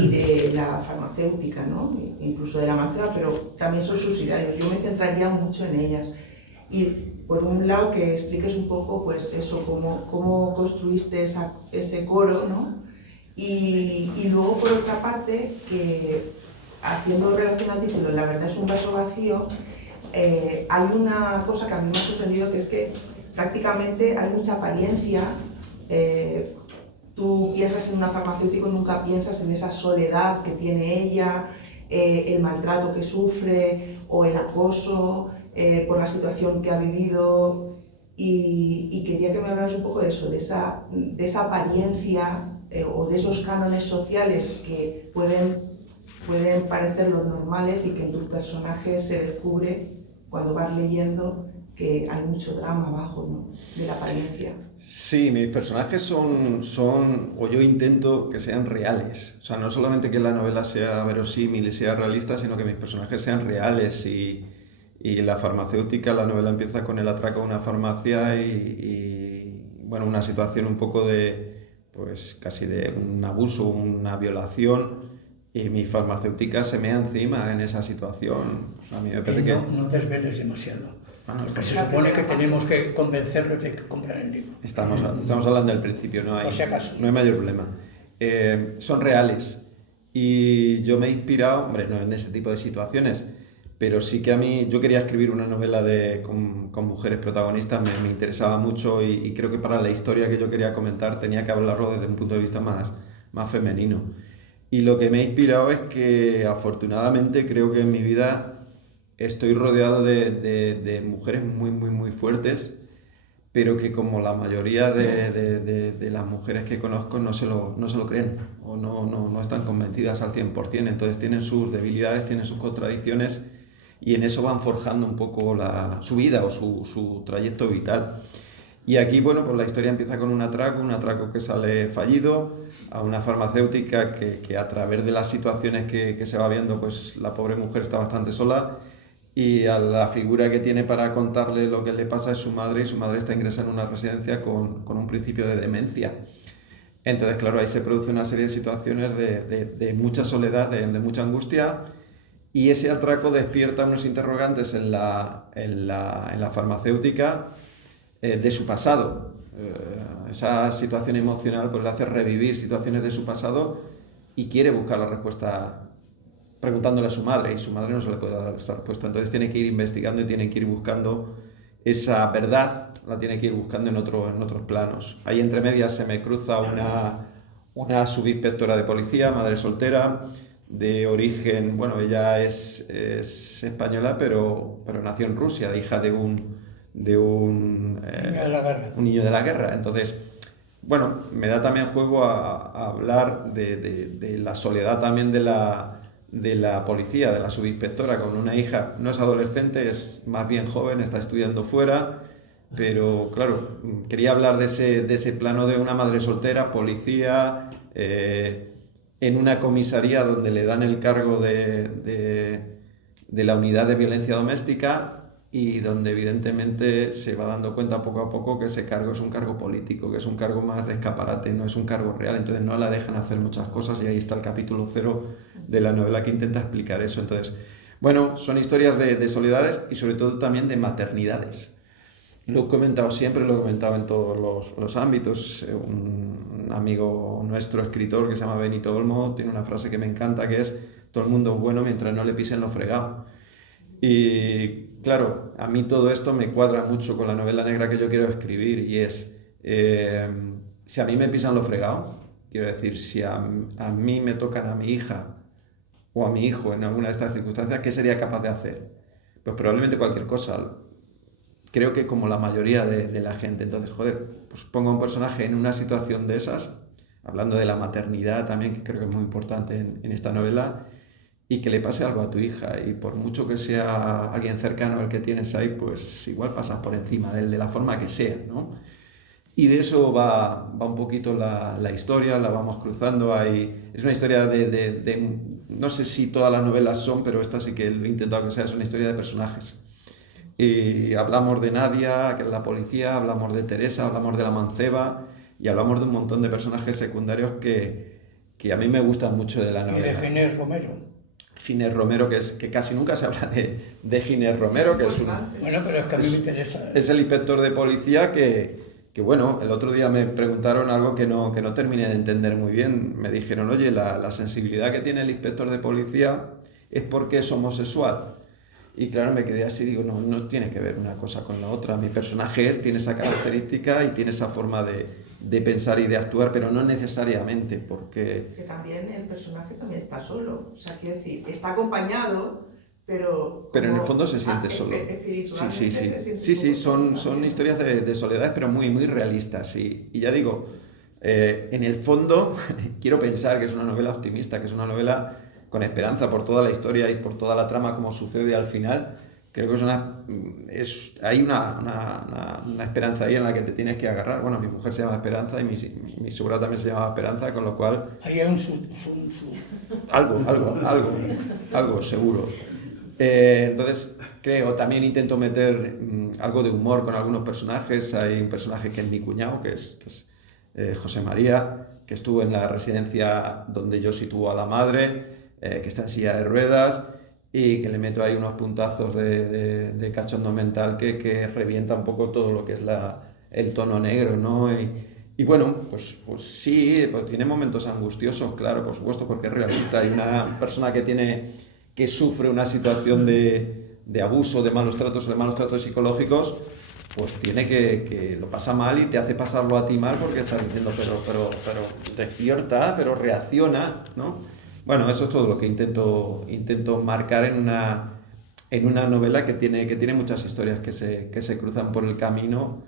de la farmacéutica, ¿no? Incluso de la manceba, pero también son subsidiarios. Yo me centraría mucho en ellas. Y por un lado que expliques un poco, pues eso, cómo construiste ese coro, ¿no? Y luego, por otra parte, que haciendo relación al título, la verdad es un vaso vacío, hay una cosa que a mí me ha sorprendido, que es que prácticamente hay mucha apariencia. Tú piensas en una farmacéutica y nunca piensas en esa soledad que tiene ella, el maltrato que sufre o el acoso por la situación que ha vivido, y quería que me hablaras un poco de eso, de esa apariencia o de esos cánones sociales que pueden parecer los normales y que en tus personajes se descubre cuando vas leyendo que hay mucho drama abajo, ¿no?, de la apariencia. Sí, mis personajes o yo intento que sean reales. O sea, no solamente que la novela sea verosímil y sea realista, sino que mis personajes sean reales. Y la farmacéutica, la novela empieza con el atraco a una farmacia bueno, una situación un poco pues casi de un abuso, una violación. Y mi farmacéutica se mea encima en esa situación. O sea, a mí me parece que... No desveles demasiado. Bueno, Porque se supone que tenemos que convencerlos de que compran el libro. Estamos hablando del principio, no hay, Por si acaso. no hay mayor problema. Son reales y yo me he inspirado, hombre, no en ese tipo de situaciones, pero sí que yo quería escribir una novela con mujeres protagonistas, me interesaba mucho y creo que para la historia que yo quería comentar tenía que hablarlo desde un punto de vista más femenino. Y lo que me ha inspirado es que afortunadamente creo que en mi vida estoy rodeado de mujeres muy, muy, muy fuertes, pero que como la mayoría de las mujeres que conozco no se lo creen o no están convencidas al 100%, entonces tienen sus debilidades, tienen sus contradicciones y en eso van forjando un poco su vida o su trayecto vital. Y aquí, bueno, pues la historia empieza con un atraco que sale fallido a una farmacéutica que a través de las situaciones que se va viendo, pues la pobre mujer está bastante sola y a la figura que tiene para contarle lo que le pasa es su madre y su madre está ingresada en una residencia con un principio de demencia. Entonces, claro, ahí se produce una serie de situaciones de mucha soledad, de mucha angustia y ese atraco despierta unos interrogantes en la farmacéutica de su pasado. Esa situación emocional pues le hace revivir situaciones de su pasado y quiere buscar la respuesta preguntándole a su madre y su madre no se le puede dar esa respuesta. Entonces tiene que ir investigando y tiene que ir buscando esa verdad, la tiene que ir buscando en otros planos. Ahí entre medias se me cruza una subinspectora de policía, madre soltera, de origen, bueno, ella es española, pero nació en Rusia, hija de un niño de la guerra. Entonces, bueno, me da también juego a hablar de la soledad también de la policía, de la subinspectora, con una hija, no es adolescente, es más bien joven, está estudiando fuera, pero claro, quería hablar de ese plano de una madre soltera, policía, en una comisaría donde le dan el cargo de la unidad de violencia doméstica y donde evidentemente se va dando cuenta poco a poco que ese cargo es un cargo político, que es un cargo más de escaparate, no es un cargo real, entonces no la dejan hacer muchas cosas y ahí está el capítulo 0 de la novela que intenta explicar eso. Entonces, bueno, son historias de soledades y sobre todo también de maternidades. Lo he comentado siempre, lo he comentado en todos los ámbitos. Un amigo nuestro, escritor, que se llama Benito Olmo, tiene una frase que me encanta que es: todo el mundo es bueno mientras no le pisen lo fregado. Y claro, a mí todo esto me cuadra mucho con la novela negra que yo quiero escribir y es, si a mí me pisan lo fregado, quiero decir, si a mí me tocan a mi hija o a mi hijo en alguna de estas circunstancias, ¿qué sería capaz de hacer? Pues probablemente cualquier cosa. Creo que como la mayoría de la gente. Entonces, joder, pues pongo a un personaje en una situación de esas, hablando de la maternidad también, que creo que es muy importante en esta novela, y que le pase algo a tu hija, y por mucho que sea alguien cercano al que tienes ahí, pues igual pasas por encima de él, de la forma que sea, ¿no? Y de eso va un poquito la historia, la vamos cruzando. Es una historia no sé si todas las novelas son, pero esta sí que lo he intentado que sea, es una historia de personajes. Y hablamos de Nadia, que es la policía, hablamos de Teresa, hablamos de la manceba y hablamos de un montón de personajes secundarios que a mí me gustan mucho de la novela. Y de Ginés Romero. Ginés Romero, que casi nunca se habla de Ginés Romero, que es Bueno, pero es que a mí me interesa. Es el inspector de policía que bueno, el otro día me preguntaron algo que no terminé de entender muy bien. Me dijeron, oye, la sensibilidad que tiene el inspector de policía es porque es homosexual. Y claro, me quedé así, digo, no tiene que ver una cosa con la otra. Mi personaje tiene esa característica y tiene esa forma de pensar y de actuar, pero no necesariamente, porque... Que también el personaje también está solo, o sea, quiero decir, está acompañado, pero en el fondo se siente solo. Espiritualmente Sí, son historias de soledades, pero muy, muy realistas. Y ya digo, en el fondo quiero pensar que es una novela optimista, que es una novela con esperanza por toda la historia y por toda la trama como sucede al final, creo que hay una esperanza ahí en la que te tienes que agarrar. Bueno, mi mujer se llama Esperanza y mi suegra también se llama Esperanza, con lo cual... Ahí hay Algo seguro. Entonces, también intento meter algo de humor con algunos personajes. Hay un personaje que es mi cuñado, que es José María, que estuvo en la residencia donde yo sitúo a la madre, que está en silla de ruedas, y que le meto ahí unos puntazos de cachondo mental que revienta un poco todo lo que es el tono negro, ¿no? Y bueno, pues sí, pues tiene momentos angustiosos, claro, por supuesto, porque es realista. Y una persona que sufre una situación de abuso, de malos tratos psicológicos, pues tiene que lo pasa mal y te hace pasarlo a ti mal porque estás diciendo, pero despierta, pero reacciona, ¿no? Bueno, eso es todo lo que intento marcar en una novela que tiene muchas historias que se cruzan por el camino,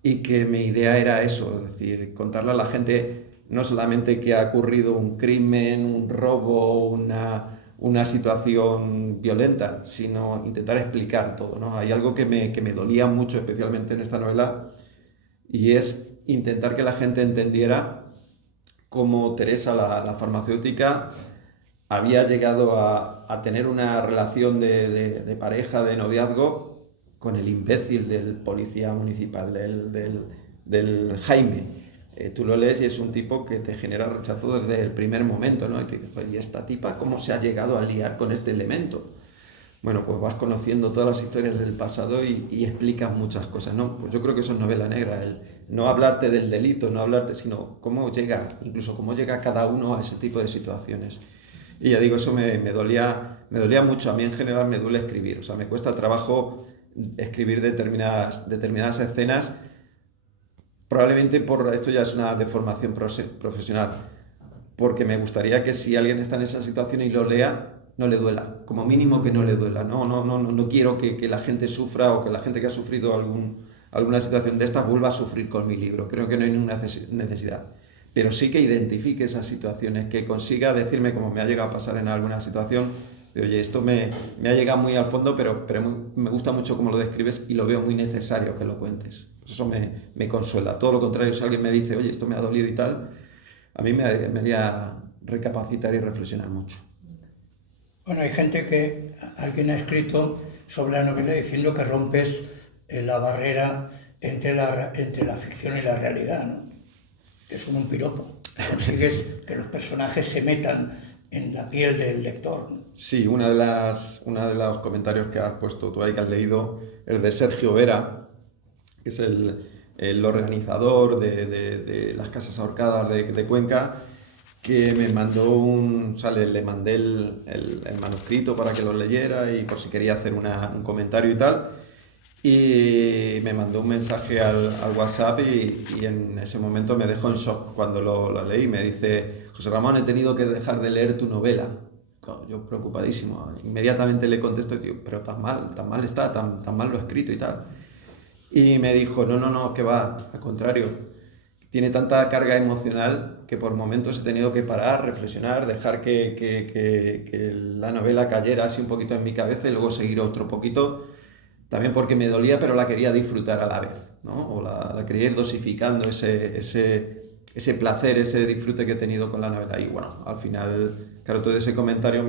y que mi idea era eso, es decir, contarle a la gente no solamente que ha ocurrido un crimen, un robo, una situación violenta, sino intentar explicar todo, ¿no? Hay algo que me dolía mucho, especialmente en esta novela, y es intentar que la gente entendiera cómo Teresa, la farmacéutica, había llegado a tener una relación de pareja, de noviazgo, con el imbécil del policía municipal, del Jaime. Tú lo lees y es un tipo que te genera rechazo desde el primer momento, ¿no? Y tú dices, ¿y esta tipa cómo se ha llegado a liar con este elemento? Bueno, pues vas conociendo todas las historias del pasado y explicas muchas cosas, ¿no? Pues yo creo que eso es novela negra, el no hablarte del delito, sino incluso cómo llega cada uno a ese tipo de situaciones. Y ya digo, eso me dolía mucho. A mí en general me duele escribir, o sea, me cuesta trabajo escribir determinadas escenas, probablemente esto ya es una deformación profesional, porque me gustaría que si alguien está en esa situación y lo lea, no le duela, como mínimo que no le duela. No quiero que la gente sufra, o que la gente que ha sufrido alguna situación de esta vuelva a sufrir con mi libro. Creo que no hay ninguna necesidad. Pero sí que identifique esas situaciones, que consiga decirme, como me ha llegado a pasar en alguna situación, de, oye, esto me ha llegado muy al fondo, pero me gusta mucho cómo lo describes y lo veo muy necesario que lo cuentes. Pues eso me consuela. Todo lo contrario, si alguien me dice, oye, esto me ha dolido y tal, a mí me haría recapacitar y reflexionar mucho. Bueno, hay gente alguien ha escrito sobre la novela diciendo que rompes la barrera entre la ficción y la realidad, ¿no? Es un piropo. Consigues que los personajes se metan en la piel del lector, ¿no? Sí, uno de los comentarios que has puesto tú ahí, que has leído, es de Sergio Vera, que es el organizador de las casas ahorcadas de Cuenca, que me mandó le mandé el manuscrito para que lo leyera y por si quería hacer un comentario y tal. Y me mandó un mensaje al WhatsApp y en ese momento me dejó en shock cuando lo leí. Me dice, José Ramón, he tenido que dejar de leer tu novela. Yo preocupadísimo. Inmediatamente le contesto, tío, pero tan mal está, tan mal lo he escrito y tal. Y me dijo, no, que va, al contrario. Tiene tanta carga emocional que por momentos he tenido que parar, reflexionar, dejar que la novela cayera así un poquito en mi cabeza y luego seguir otro poquito. También porque me dolía, pero la quería disfrutar a la vez, ¿no? O la quería ir dosificando ese placer, ese disfrute que he tenido con la novela. Y bueno, al final, claro, todo ese comentario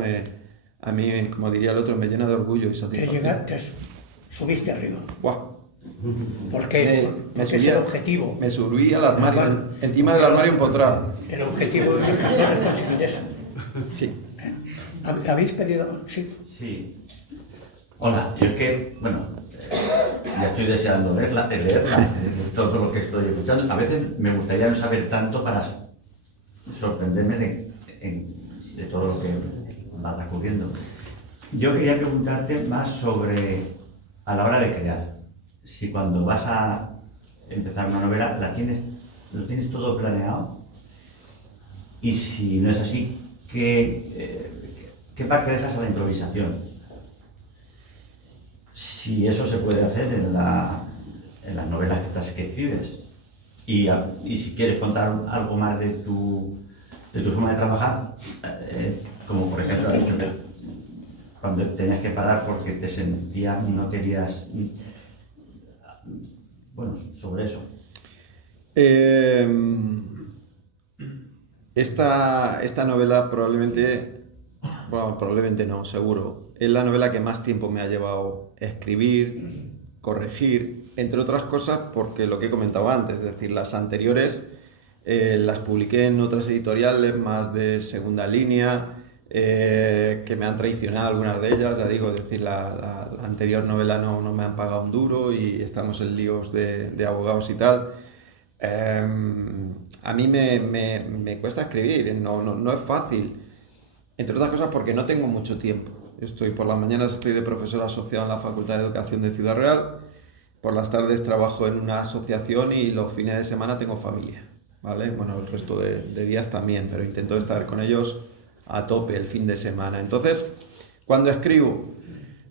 a mí, como diría el otro, me llena de orgullo y satisfacción. Te subiste arriba. ¡Guau! ¿Por qué? Porque es el objetivo. Me subí al armario, encima del armario empotrado. El objetivo del escritor es conseguir eso. Sí. ¿Habéis pedido? Sí. Sí. Hola, yo es que, bueno, ya estoy deseando leerla, de todo lo que estoy escuchando. A veces me gustaría no saber tanto para sorprenderme de todo lo que va transcurriendo. Yo quería preguntarte más sobre, a la hora de crear, si cuando vas a empezar una novela, lo tienes todo planeado, y si no es así, ¿qué parte dejas a la improvisación? Si eso se puede hacer en las novelas que escribes, y si quieres contar algo más de tu forma de trabajar, como por ejemplo cuando tenías que parar porque te sentías, no querías... Bueno, sobre eso. Esta novela probablemente, bueno, probablemente no, seguro, es la novela que más tiempo me ha llevado a escribir, corregir, entre otras cosas porque lo que he comentado antes, es decir, las anteriores las publiqué en otras editoriales más de segunda línea, que me han traicionado algunas de ellas, ya digo, es decir, la anterior novela no me han pagado un duro y estamos en líos de abogados y tal. A mí me cuesta escribir, no es fácil, entre otras cosas porque no tengo mucho tiempo. Por las mañanas estoy de profesor asociado en la Facultad de Educación de Ciudad Real, por las tardes trabajo en una asociación y los fines de semana tengo familia, ¿vale? Bueno, el resto de días también, pero intento estar con ellos a tope el fin de semana. Entonces, cuando escribo,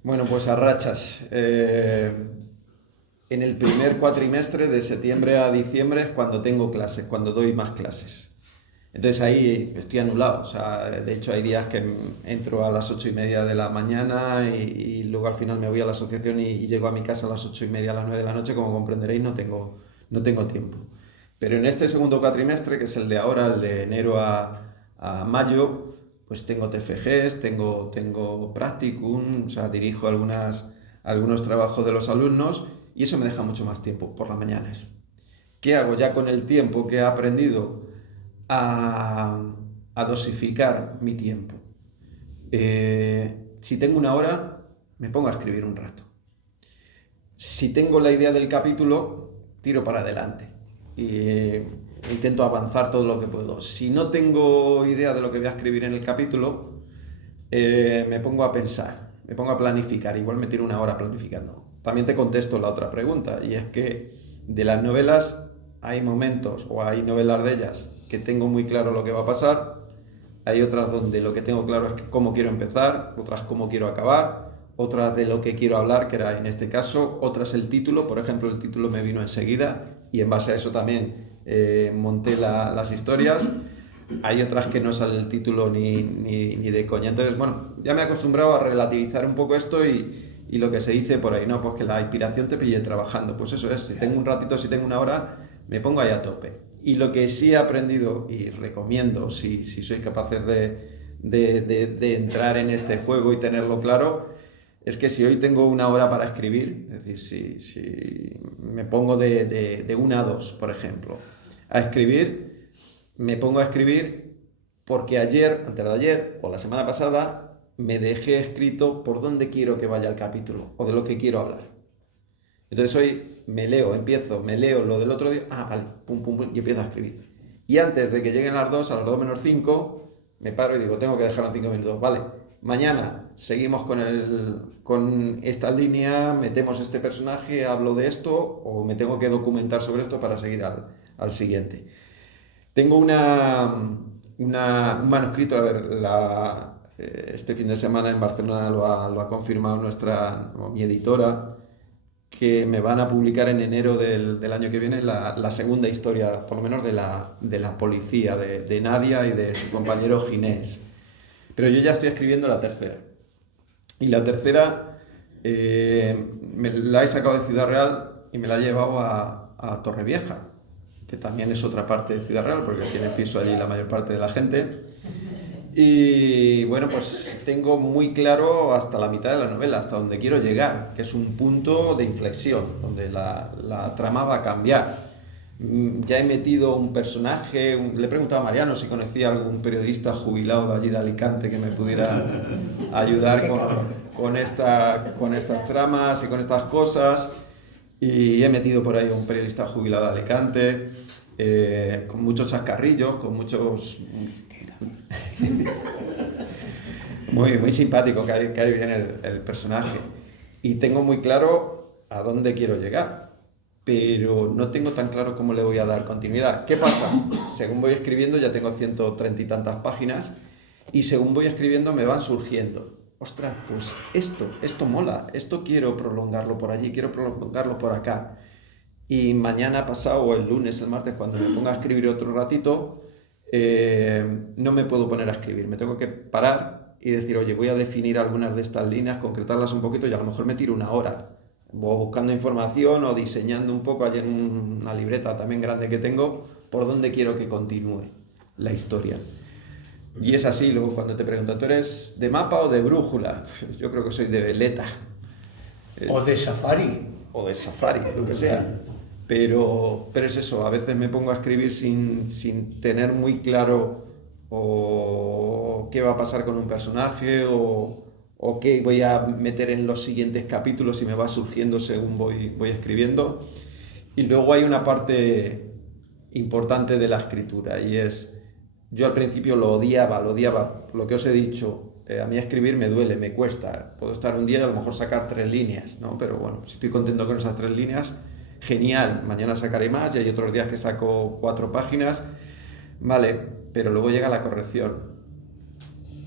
bueno, pues a rachas. En el primer cuatrimestre, de septiembre a diciembre, es cuando tengo clases, cuando doy más clases. Entonces ahí estoy anulado. O sea, de hecho hay días que entro a las 8:30 de la mañana y luego al final me voy a la asociación y llego a mi casa a las 8:30, a las 9 de la noche. Como comprenderéis, no tengo tiempo. Pero en este segundo cuatrimestre, que es el de ahora, el de enero a mayo, pues tengo TFGs, tengo practicum, o sea, dirijo algunos trabajos de los alumnos y eso me deja mucho más tiempo por las mañanas. ¿Qué hago ya con el tiempo que he aprendido a dosificar mi tiempo? Si tengo una hora, me pongo a escribir un rato. Si tengo la idea del capítulo, tiro para adelante. Intento avanzar todo lo que puedo. Si no tengo idea de lo que voy a escribir en el capítulo, me pongo a pensar, me pongo a planificar. Igual me tiro una hora planificando. También te contesto la otra pregunta, y es que de las novelas hay momentos, o hay novelas de ellas, que tengo muy claro lo que va a pasar. Hay otras donde lo que tengo claro es cómo quiero empezar, otras cómo quiero acabar, otras de lo que quiero hablar, que era en este caso, otras el título. Por ejemplo, el título me vino enseguida y en base a eso también monté las historias. Hay otras que no sale el título ni de coña. Entonces, bueno, ya me he acostumbrado a relativizar un poco esto y lo que se dice por ahí, ¿no? Pues que la inspiración te pille trabajando. Pues eso es, si tengo un ratito, si tengo una hora, me pongo ahí a tope. Y lo que sí he aprendido y recomiendo, si sois capaces de entrar en este juego y tenerlo claro, es que si hoy tengo una hora para escribir, es decir, si me pongo de 1 a 2, por ejemplo, a escribir, me pongo a escribir porque ayer, antes de ayer o la semana pasada, me dejé escrito por dónde quiero que vaya el capítulo o de lo que quiero hablar. Entonces hoy me leo lo del otro día, vale, pum, pum, pum, y empiezo a escribir. Y antes de que lleguen las 2, a las 2 menos 5, me paro y digo, tengo que dejarlo en 5 minutos, vale. Mañana seguimos con esta línea, metemos este personaje, hablo de esto, o me tengo que documentar sobre esto para seguir al siguiente. Tengo un manuscrito, a ver, este fin de semana en Barcelona lo ha confirmado mi editora, que me van a publicar en enero del año que viene la segunda historia, por lo menos de la policía, de Nadia y de su compañero Ginés. Pero yo ya estoy escribiendo la tercera. Y la tercera me la he sacado de Ciudad Real y me la he llevado a Torrevieja, que también es otra parte de Ciudad Real, porque tiene piso allí la mayor parte de la gente. Y bueno, pues tengo muy claro hasta la mitad de la novela, hasta donde quiero llegar, que es un punto de inflexión, donde la trama va a cambiar. Ya he metido un personaje, le he preguntado a Mariano si conocía algún periodista jubilado de allí de Alicante que me pudiera ayudar con estas tramas y con estas cosas. Y he metido por ahí un periodista jubilado de Alicante, con muchos chascarrillos, con muchos... muy simpático, que ahí viene el personaje. Y tengo muy claro a dónde quiero llegar, pero no tengo tan claro cómo le voy a dar continuidad. ¿Qué pasa? Según voy escribiendo, ya tengo 130 y tantas páginas, y según voy escribiendo me van surgiendo. Ostras, pues esto mola, esto quiero prolongarlo por allí, quiero prolongarlo por acá. Y mañana pasado, o el lunes, el martes, cuando me ponga a escribir otro ratito, no me puedo poner a escribir, me tengo que parar, y decir, oye, voy a definir algunas de estas líneas, concretarlas un poquito y a lo mejor me tiro una hora o buscando información o diseñando un poco allí en una libreta también grande que tengo por dónde quiero que continúe la historia. Y es así. Luego cuando te preguntan, ¿tú eres de mapa o de brújula? Yo creo que soy de veleta. O de safari. O de safari, lo que sea. Pero es eso, a veces me pongo a escribir sin tener muy claro o qué va a pasar con un personaje o qué voy a meter en los siguientes capítulos y me va surgiendo según voy escribiendo. Y luego hay una parte importante de la escritura y es, yo al principio lo odiaba, lo que os he dicho, a mí escribir me duele, me cuesta, puedo estar un día y a lo mejor sacar 3 líneas, ¿no? Pero bueno, si estoy contento con esas 3 líneas, genial, mañana sacaré más y hay otros días que saco 4 páginas, vale, pero luego llega la corrección.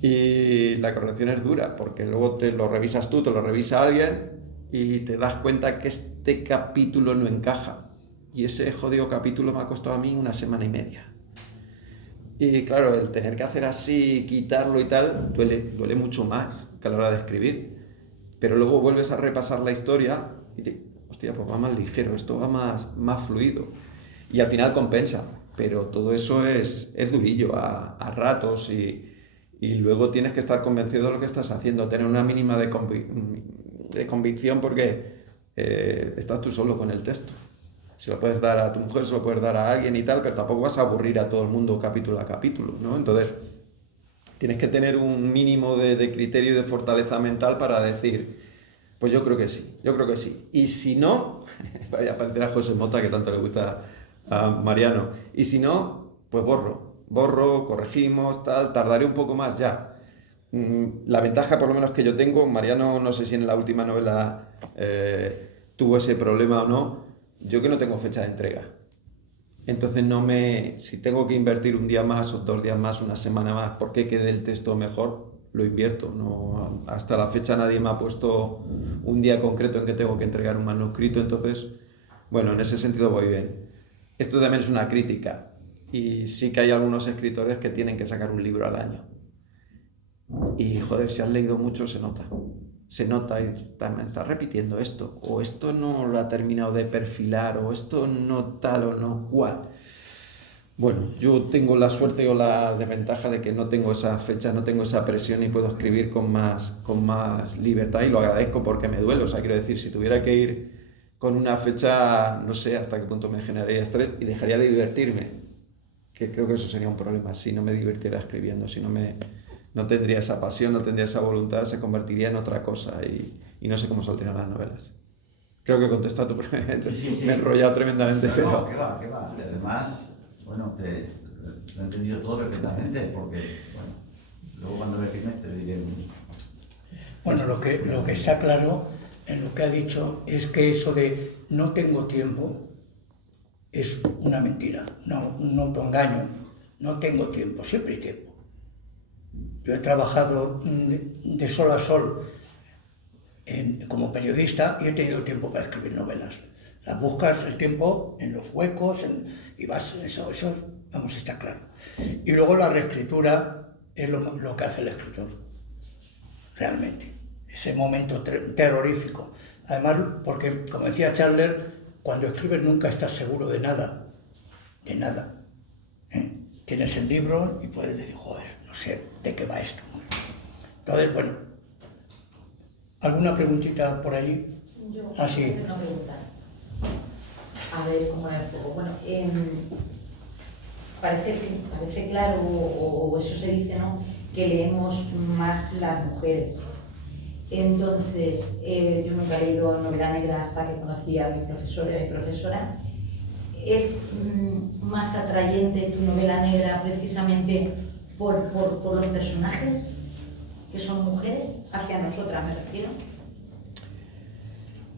Y la corrección es dura, porque luego te lo revisas tú, te lo revisa alguien y te das cuenta que este capítulo no encaja. Y ese jodido capítulo me ha costado a mí 1 semana y media. Y claro, el tener que hacer así, quitarlo y tal, duele mucho más que a la hora de escribir. Pero luego vuelves a repasar la historia y te, hostia, pues va más ligero, esto va más fluido. Y al final compensa, pero todo eso es durillo a ratos y luego tienes que estar convencido de lo que estás haciendo, tener una mínima de convicción porque estás tú solo con el texto. Se lo puedes dar a tu mujer, se lo puedes dar a alguien y tal, pero tampoco vas a aburrir a todo el mundo capítulo a capítulo, ¿no? Entonces, tienes que tener un mínimo de criterio y de fortaleza mental para decir, pues yo creo que sí, yo creo que sí. Y si no, vaya a parecer a José Mota, que tanto le gusta a Mariano, y si no, pues borro, corregimos, tal, tardaré un poco más ya. La ventaja por lo menos que yo tengo, Mariano no sé si en la última novela tuvo ese problema o no, yo que no tengo fecha de entrega. Entonces si tengo que invertir un día más o 2 días más, 1 semana más, porque quede el texto mejor, lo invierto. No, hasta la fecha nadie me ha puesto un día concreto en que tengo que entregar un manuscrito, entonces, bueno, en ese sentido voy bien. Esto también es una crítica y sí que hay algunos escritores que tienen que sacar un libro al año. Y joder, si has leído mucho se nota y está repitiendo esto, o esto no lo ha terminado de perfilar, o esto no tal o no cual. Bueno, yo tengo la suerte o la desventaja de que no tengo esa fecha, no tengo esa presión y puedo escribir con más libertad y lo agradezco porque me duele. O sea, quiero decir, si tuviera que ir con una fecha, no sé hasta qué punto me generaría estrés y dejaría de divertirme, que creo que eso sería un problema, si no me divirtiera escribiendo, si no tendría esa pasión, no tendría esa voluntad, se convertiría en otra cosa y no sé cómo saldrían las novelas. Creo que he contestado tu pregunta, sí. Me he enrollado tremendamente, No, pero... ¿qué va? Además, bueno, lo he entendido todo perfectamente, porque, bueno, luego cuando me firmes te diré... Bueno, lo que está claro en lo que ha dicho es que eso de no tengo tiempo es una mentira, un autoengaño. No tengo tiempo, siempre hay tiempo. Yo he trabajado de sol a sol como periodista y he tenido tiempo para escribir novelas. Las buscas el tiempo en los huecos y vas, eso, vamos, está claro. Y luego la reescritura es lo que hace el escritor, realmente. Ese momento terrorífico. Además, porque, como decía Chandler, cuando escribes nunca estás seguro de nada. Tienes el libro y puedes decir, joder, no sé de qué va esto. Entonces, bueno, ¿alguna preguntita por allí? Yo sí. tengo una pregunta. A ver cómo me enfoco. Bueno, parece claro, o eso se dice, ¿no?, que leemos más las mujeres. Entonces, yo nunca he leído novela negra hasta que conocí a mi profesora. ¿Es más atrayente tu novela negra precisamente por los personajes que son mujeres? Hacia nosotras me refiero.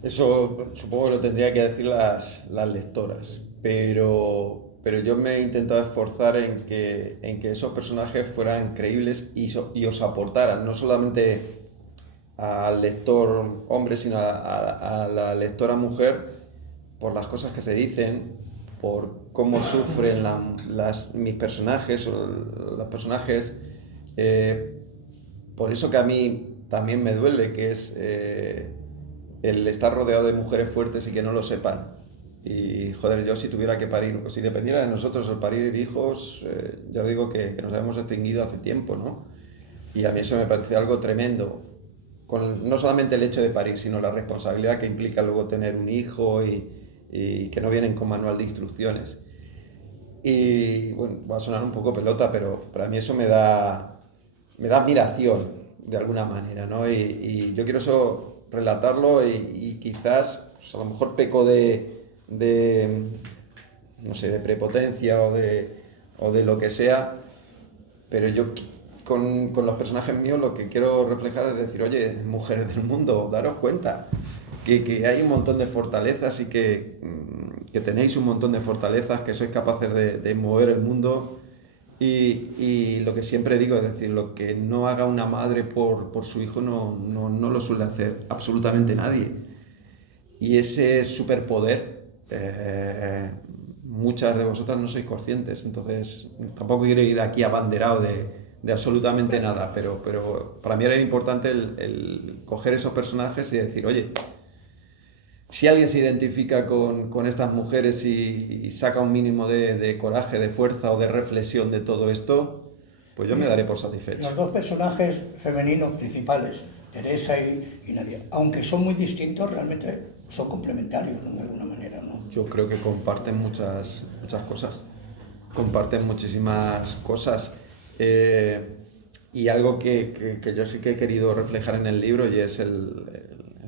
Eso supongo que lo tendría que decir las lectoras, pero yo me he intentado esforzar en que esos personajes fueran creíbles y os aportaran, no solamente al lector hombre, sino a la lectora mujer, por las cosas que se dicen, por cómo sufren mis personajes o los personajes, por eso que a mí también me duele, que es el estar rodeado de mujeres fuertes y que no lo sepan. Y joder, yo si tuviera que parir, o si dependiera de nosotros el parir hijos, ya digo que nos habíamos extinguido hace tiempo, ¿no? Y a mí eso me parece algo tremendo. No solamente el hecho de parir, sino la responsabilidad que implica luego tener un hijo y que no vienen con manual de instrucciones. Y bueno, va a sonar un poco pelota, pero a mí eso me da admiración de alguna manera, ¿no? Y yo quiero eso relatarlo y quizás pues a lo mejor peco no sé, de prepotencia o de lo que sea, pero yo con los personajes míos lo que quiero reflejar es decir, oye, mujeres del mundo, daros cuenta que hay un montón de fortalezas y que tenéis un montón de fortalezas, que sois capaces de mover el mundo y lo que siempre digo, es decir, lo que no haga una madre por su hijo no lo suele hacer absolutamente nadie. Y ese superpoder, muchas de vosotras no sois conscientes, entonces tampoco quiero ir aquí abanderado de absolutamente nada, pero para mí era importante el coger esos personajes y decir, oye, si alguien se identifica con estas mujeres y saca un mínimo de coraje, de fuerza o de reflexión de todo esto, pues yo me daré por satisfecho. Los dos personajes femeninos principales, Teresa y Nadia, aunque son muy distintos, realmente son complementarios, ¿no? De alguna manera, ¿no? Yo creo que comparten muchas cosas, comparten muchísimas cosas. Y algo que yo sí que he querido reflejar en el libro y es el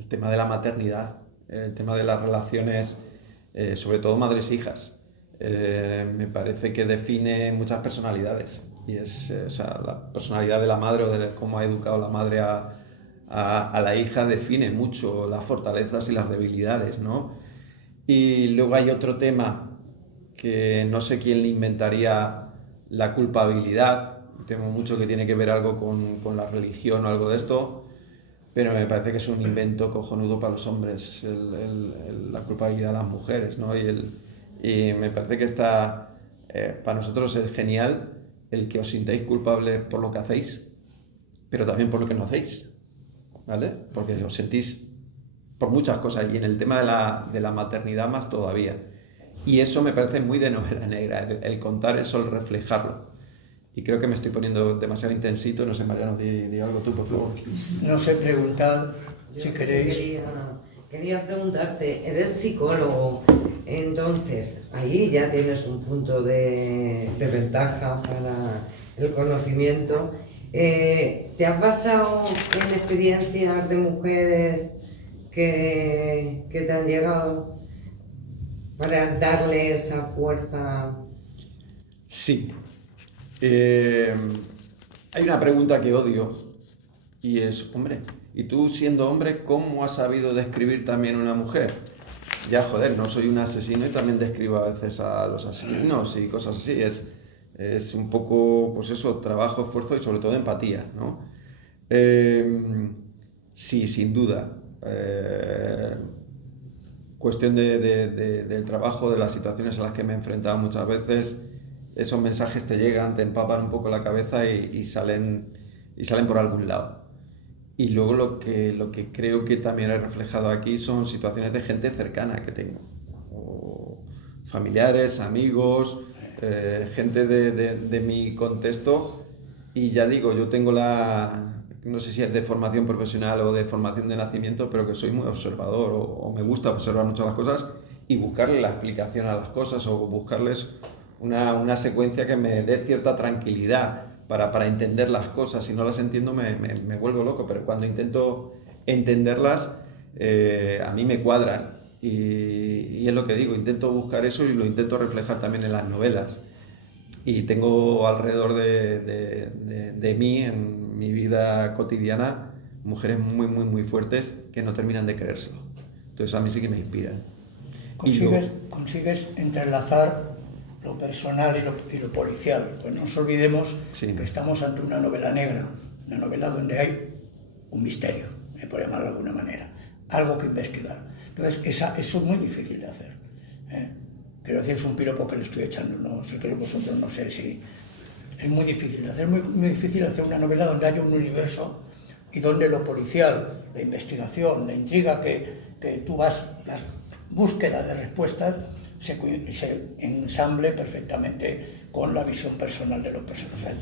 tema de la maternidad, el tema de las relaciones, sobre todo madres-hijas. Me parece que define muchas personalidades y es o sea, la personalidad de la madre o de cómo ha educado la madre a la hija define mucho las fortalezas y las debilidades, ¿no? Y luego hay otro tema que no sé quién le inventaría la culpabilidad, temo mucho que tiene que ver algo con la religión o algo de esto, pero me parece que es un invento cojonudo para los hombres, la culpabilidad de las mujeres, ¿no? Y me parece que para nosotros es genial el que os sintáis culpables por lo que hacéis, pero también por lo que no hacéis, ¿vale? Porque os sentís por muchas cosas, y en el tema de la maternidad más todavía. Y eso me parece muy de novela negra, el contar eso, el reflejarlo. Y creo que me estoy poniendo demasiado intensito, no sé, Mariano, di algo tú, por favor. No sé, preguntad si queréis. Quería preguntarte, eres psicólogo, entonces ahí ya tienes un punto de ventaja para el conocimiento. ¿Te has basado en experiencias de mujeres que te han llegado para darle esa fuerza? Sí. Hay una pregunta que odio y es, hombre, ¿y tú siendo hombre cómo has sabido describir también una mujer? Ya, joder, no soy un asesino y también describo a veces a los asesinos y cosas así. Es un poco, pues eso, trabajo, esfuerzo y sobre todo empatía, ¿no? Sí, sin duda. Cuestión del trabajo, de las situaciones a las que me he enfrentado muchas veces, esos mensajes te llegan, te empapan un poco la cabeza y salen por algún lado. Y luego lo que creo que también he reflejado aquí son situaciones de gente cercana que tengo, o familiares, amigos, gente de mi contexto, y ya digo, yo tengo no sé si es de formación profesional o de formación de nacimiento, pero que soy muy observador o me gusta observar mucho las cosas y buscarle la explicación a las cosas o buscarles una secuencia que me dé cierta tranquilidad para entender las cosas. Si no las entiendo me vuelvo loco, pero cuando intento entenderlas a mí me cuadran y es lo que digo, intento buscar eso y lo intento reflejar también en las novelas. Y tengo alrededor de mí, en mi vida cotidiana, mujeres muy, muy, muy fuertes que no terminan de creérselo. Entonces a mí sí que me inspiran. Consigues entrelazar lo personal y lo policial. Pues no nos olvidemos que estamos ante una novela negra, una novela donde hay un misterio, por llamarlo de alguna manera, algo que investigar. Entonces eso es muy difícil de hacer. Quiero decir, es un piropo que le estoy echando, no sé que vosotros no sé si... Es muy difícil, muy difícil hacer una novela donde haya un universo y donde lo policial, la investigación, la intriga que tú vas, la búsqueda de respuestas, se ensamble perfectamente con la visión personal de los personajes,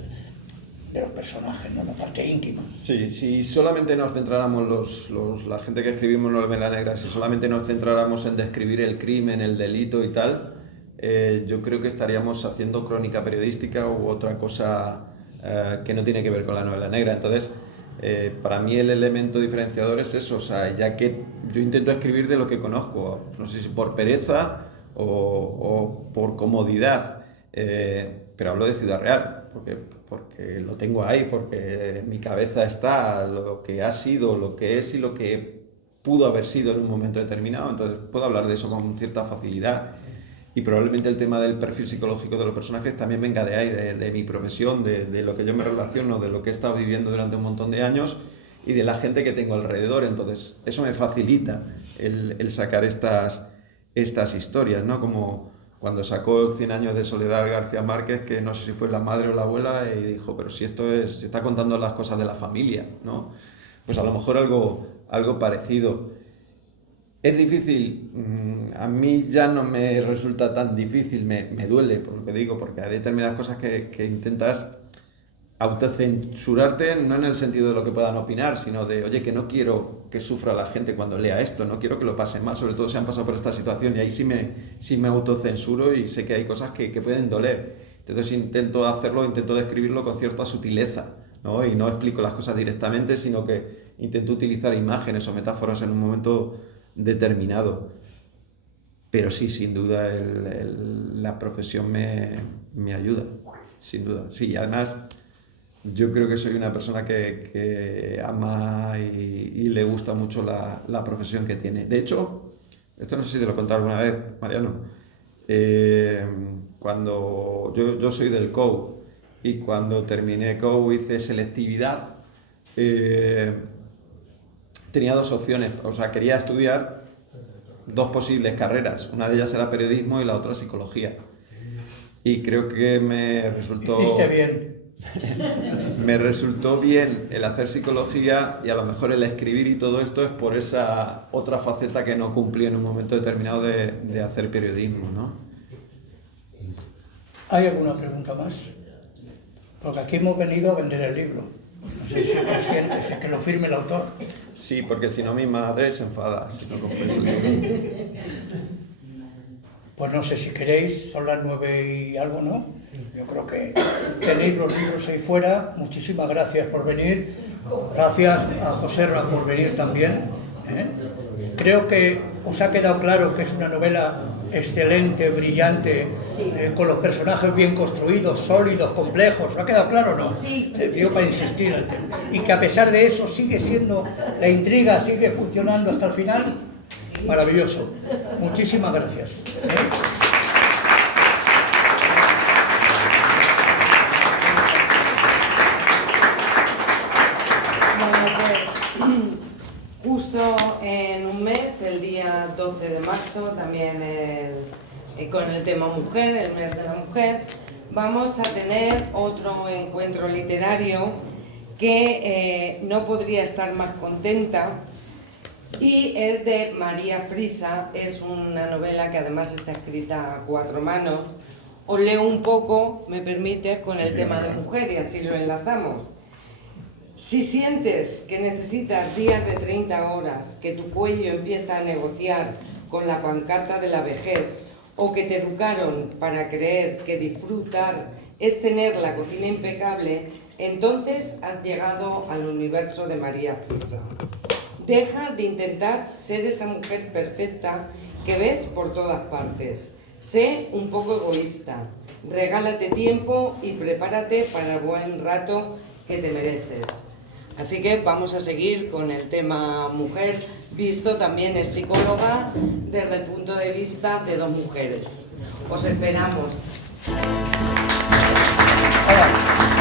¿no? La parte íntima. Sí, si solamente nos centráramos la gente que escribimos novela negra, si solamente nos centráramos en describir el crimen, el delito y tal, yo creo que estaríamos haciendo crónica periodística u otra cosa que no tiene que ver con la novela negra. Entonces, para mí el elemento diferenciador es eso, o sea, ya que yo intento escribir de lo que conozco, no sé si por pereza o por comodidad, pero hablo de Ciudad Real, porque lo tengo ahí, porque en mi cabeza está lo que ha sido, lo que es y lo que pudo haber sido en un momento determinado, entonces puedo hablar de eso con cierta facilidad. Y probablemente el tema del perfil psicológico de los personajes también venga de ahí, de mi profesión, de lo que yo me relaciono, de lo que he estado viviendo durante un montón de años y de la gente que tengo alrededor. Entonces, eso me facilita el sacar estas historias, ¿no? Como cuando sacó 100 años de soledad García Márquez, que no sé si fue la madre o la abuela, y dijo, pero si se está contando las cosas de la familia, ¿no? Pues a lo mejor algo parecido. Es difícil, a mí ya no me resulta tan difícil, me duele por lo que digo, porque hay determinadas cosas que intentas autocensurarte, no en el sentido de lo que puedan opinar, sino de, oye, que no quiero que sufra la gente cuando lea esto, no quiero que lo pasen mal, sobre todo si han pasado por esta situación, y ahí sí me autocensuro y sé que hay cosas que pueden doler. Entonces intento describirlo con cierta sutileza, ¿no? Y no explico las cosas directamente, sino que intento utilizar imágenes o metáforas en un momento determinado. Pero sí, sin duda la profesión me ayuda, sin duda. Sí, además yo creo que soy una persona que ama y le gusta mucho la profesión que tiene. De hecho, esto no sé si te lo he contado alguna vez, Mariano, cuando yo soy del COU y cuando terminé COU hice selectividad, tenía dos opciones, o sea, quería estudiar dos posibles carreras, una de ellas era periodismo y la otra psicología. Y creo que me resultó... Hiciste bien. Me resultó bien el hacer psicología y a lo mejor el escribir y todo esto es por esa otra faceta que no cumplí en un momento determinado de hacer periodismo, ¿no? ¿Hay alguna pregunta más? Porque aquí hemos venido a vender el libro. No sé si es consciente, si es que lo firme el autor. Sí, porque si no mi madre se enfada si no compréis el libro. Pues no sé si queréis, son las 9 y algo, ¿no? Yo creo que tenéis los libros ahí fuera. Muchísimas gracias por venir. Gracias a Joserra por venir también, ¿eh? Creo que os ha quedado claro que es una novela excelente, brillante, con los personajes bien construidos, sólidos, complejos. ¿Os ha quedado claro o no? Sí. Digo para insistir al tema. Y que a pesar de eso sigue siendo, la intriga sigue funcionando hasta el final. Maravilloso. Muchísimas gracias, ¿eh? Justo en un mes, el día 12 de marzo, también con el tema mujer, el mes de la mujer, vamos a tener otro encuentro literario que no podría estar más contenta, y es de María Frisa. Es una novela que además está escrita a 4 manos. Os leo un poco, me permites, con el tema de mujer y así lo enlazamos. Si sientes que necesitas días de 30 horas, que tu cuello empieza a negociar con la pancarta de la vejez, o que te educaron para creer que disfrutar es tener la cocina impecable, entonces has llegado al universo de María Frisa. Deja de intentar ser esa mujer perfecta que ves por todas partes. Sé un poco egoísta, regálate tiempo y prepárate para el buen rato que te mereces. Así que vamos a seguir con el tema mujer, visto también es psicóloga desde el punto de vista de 2 mujeres. Os esperamos. Hola.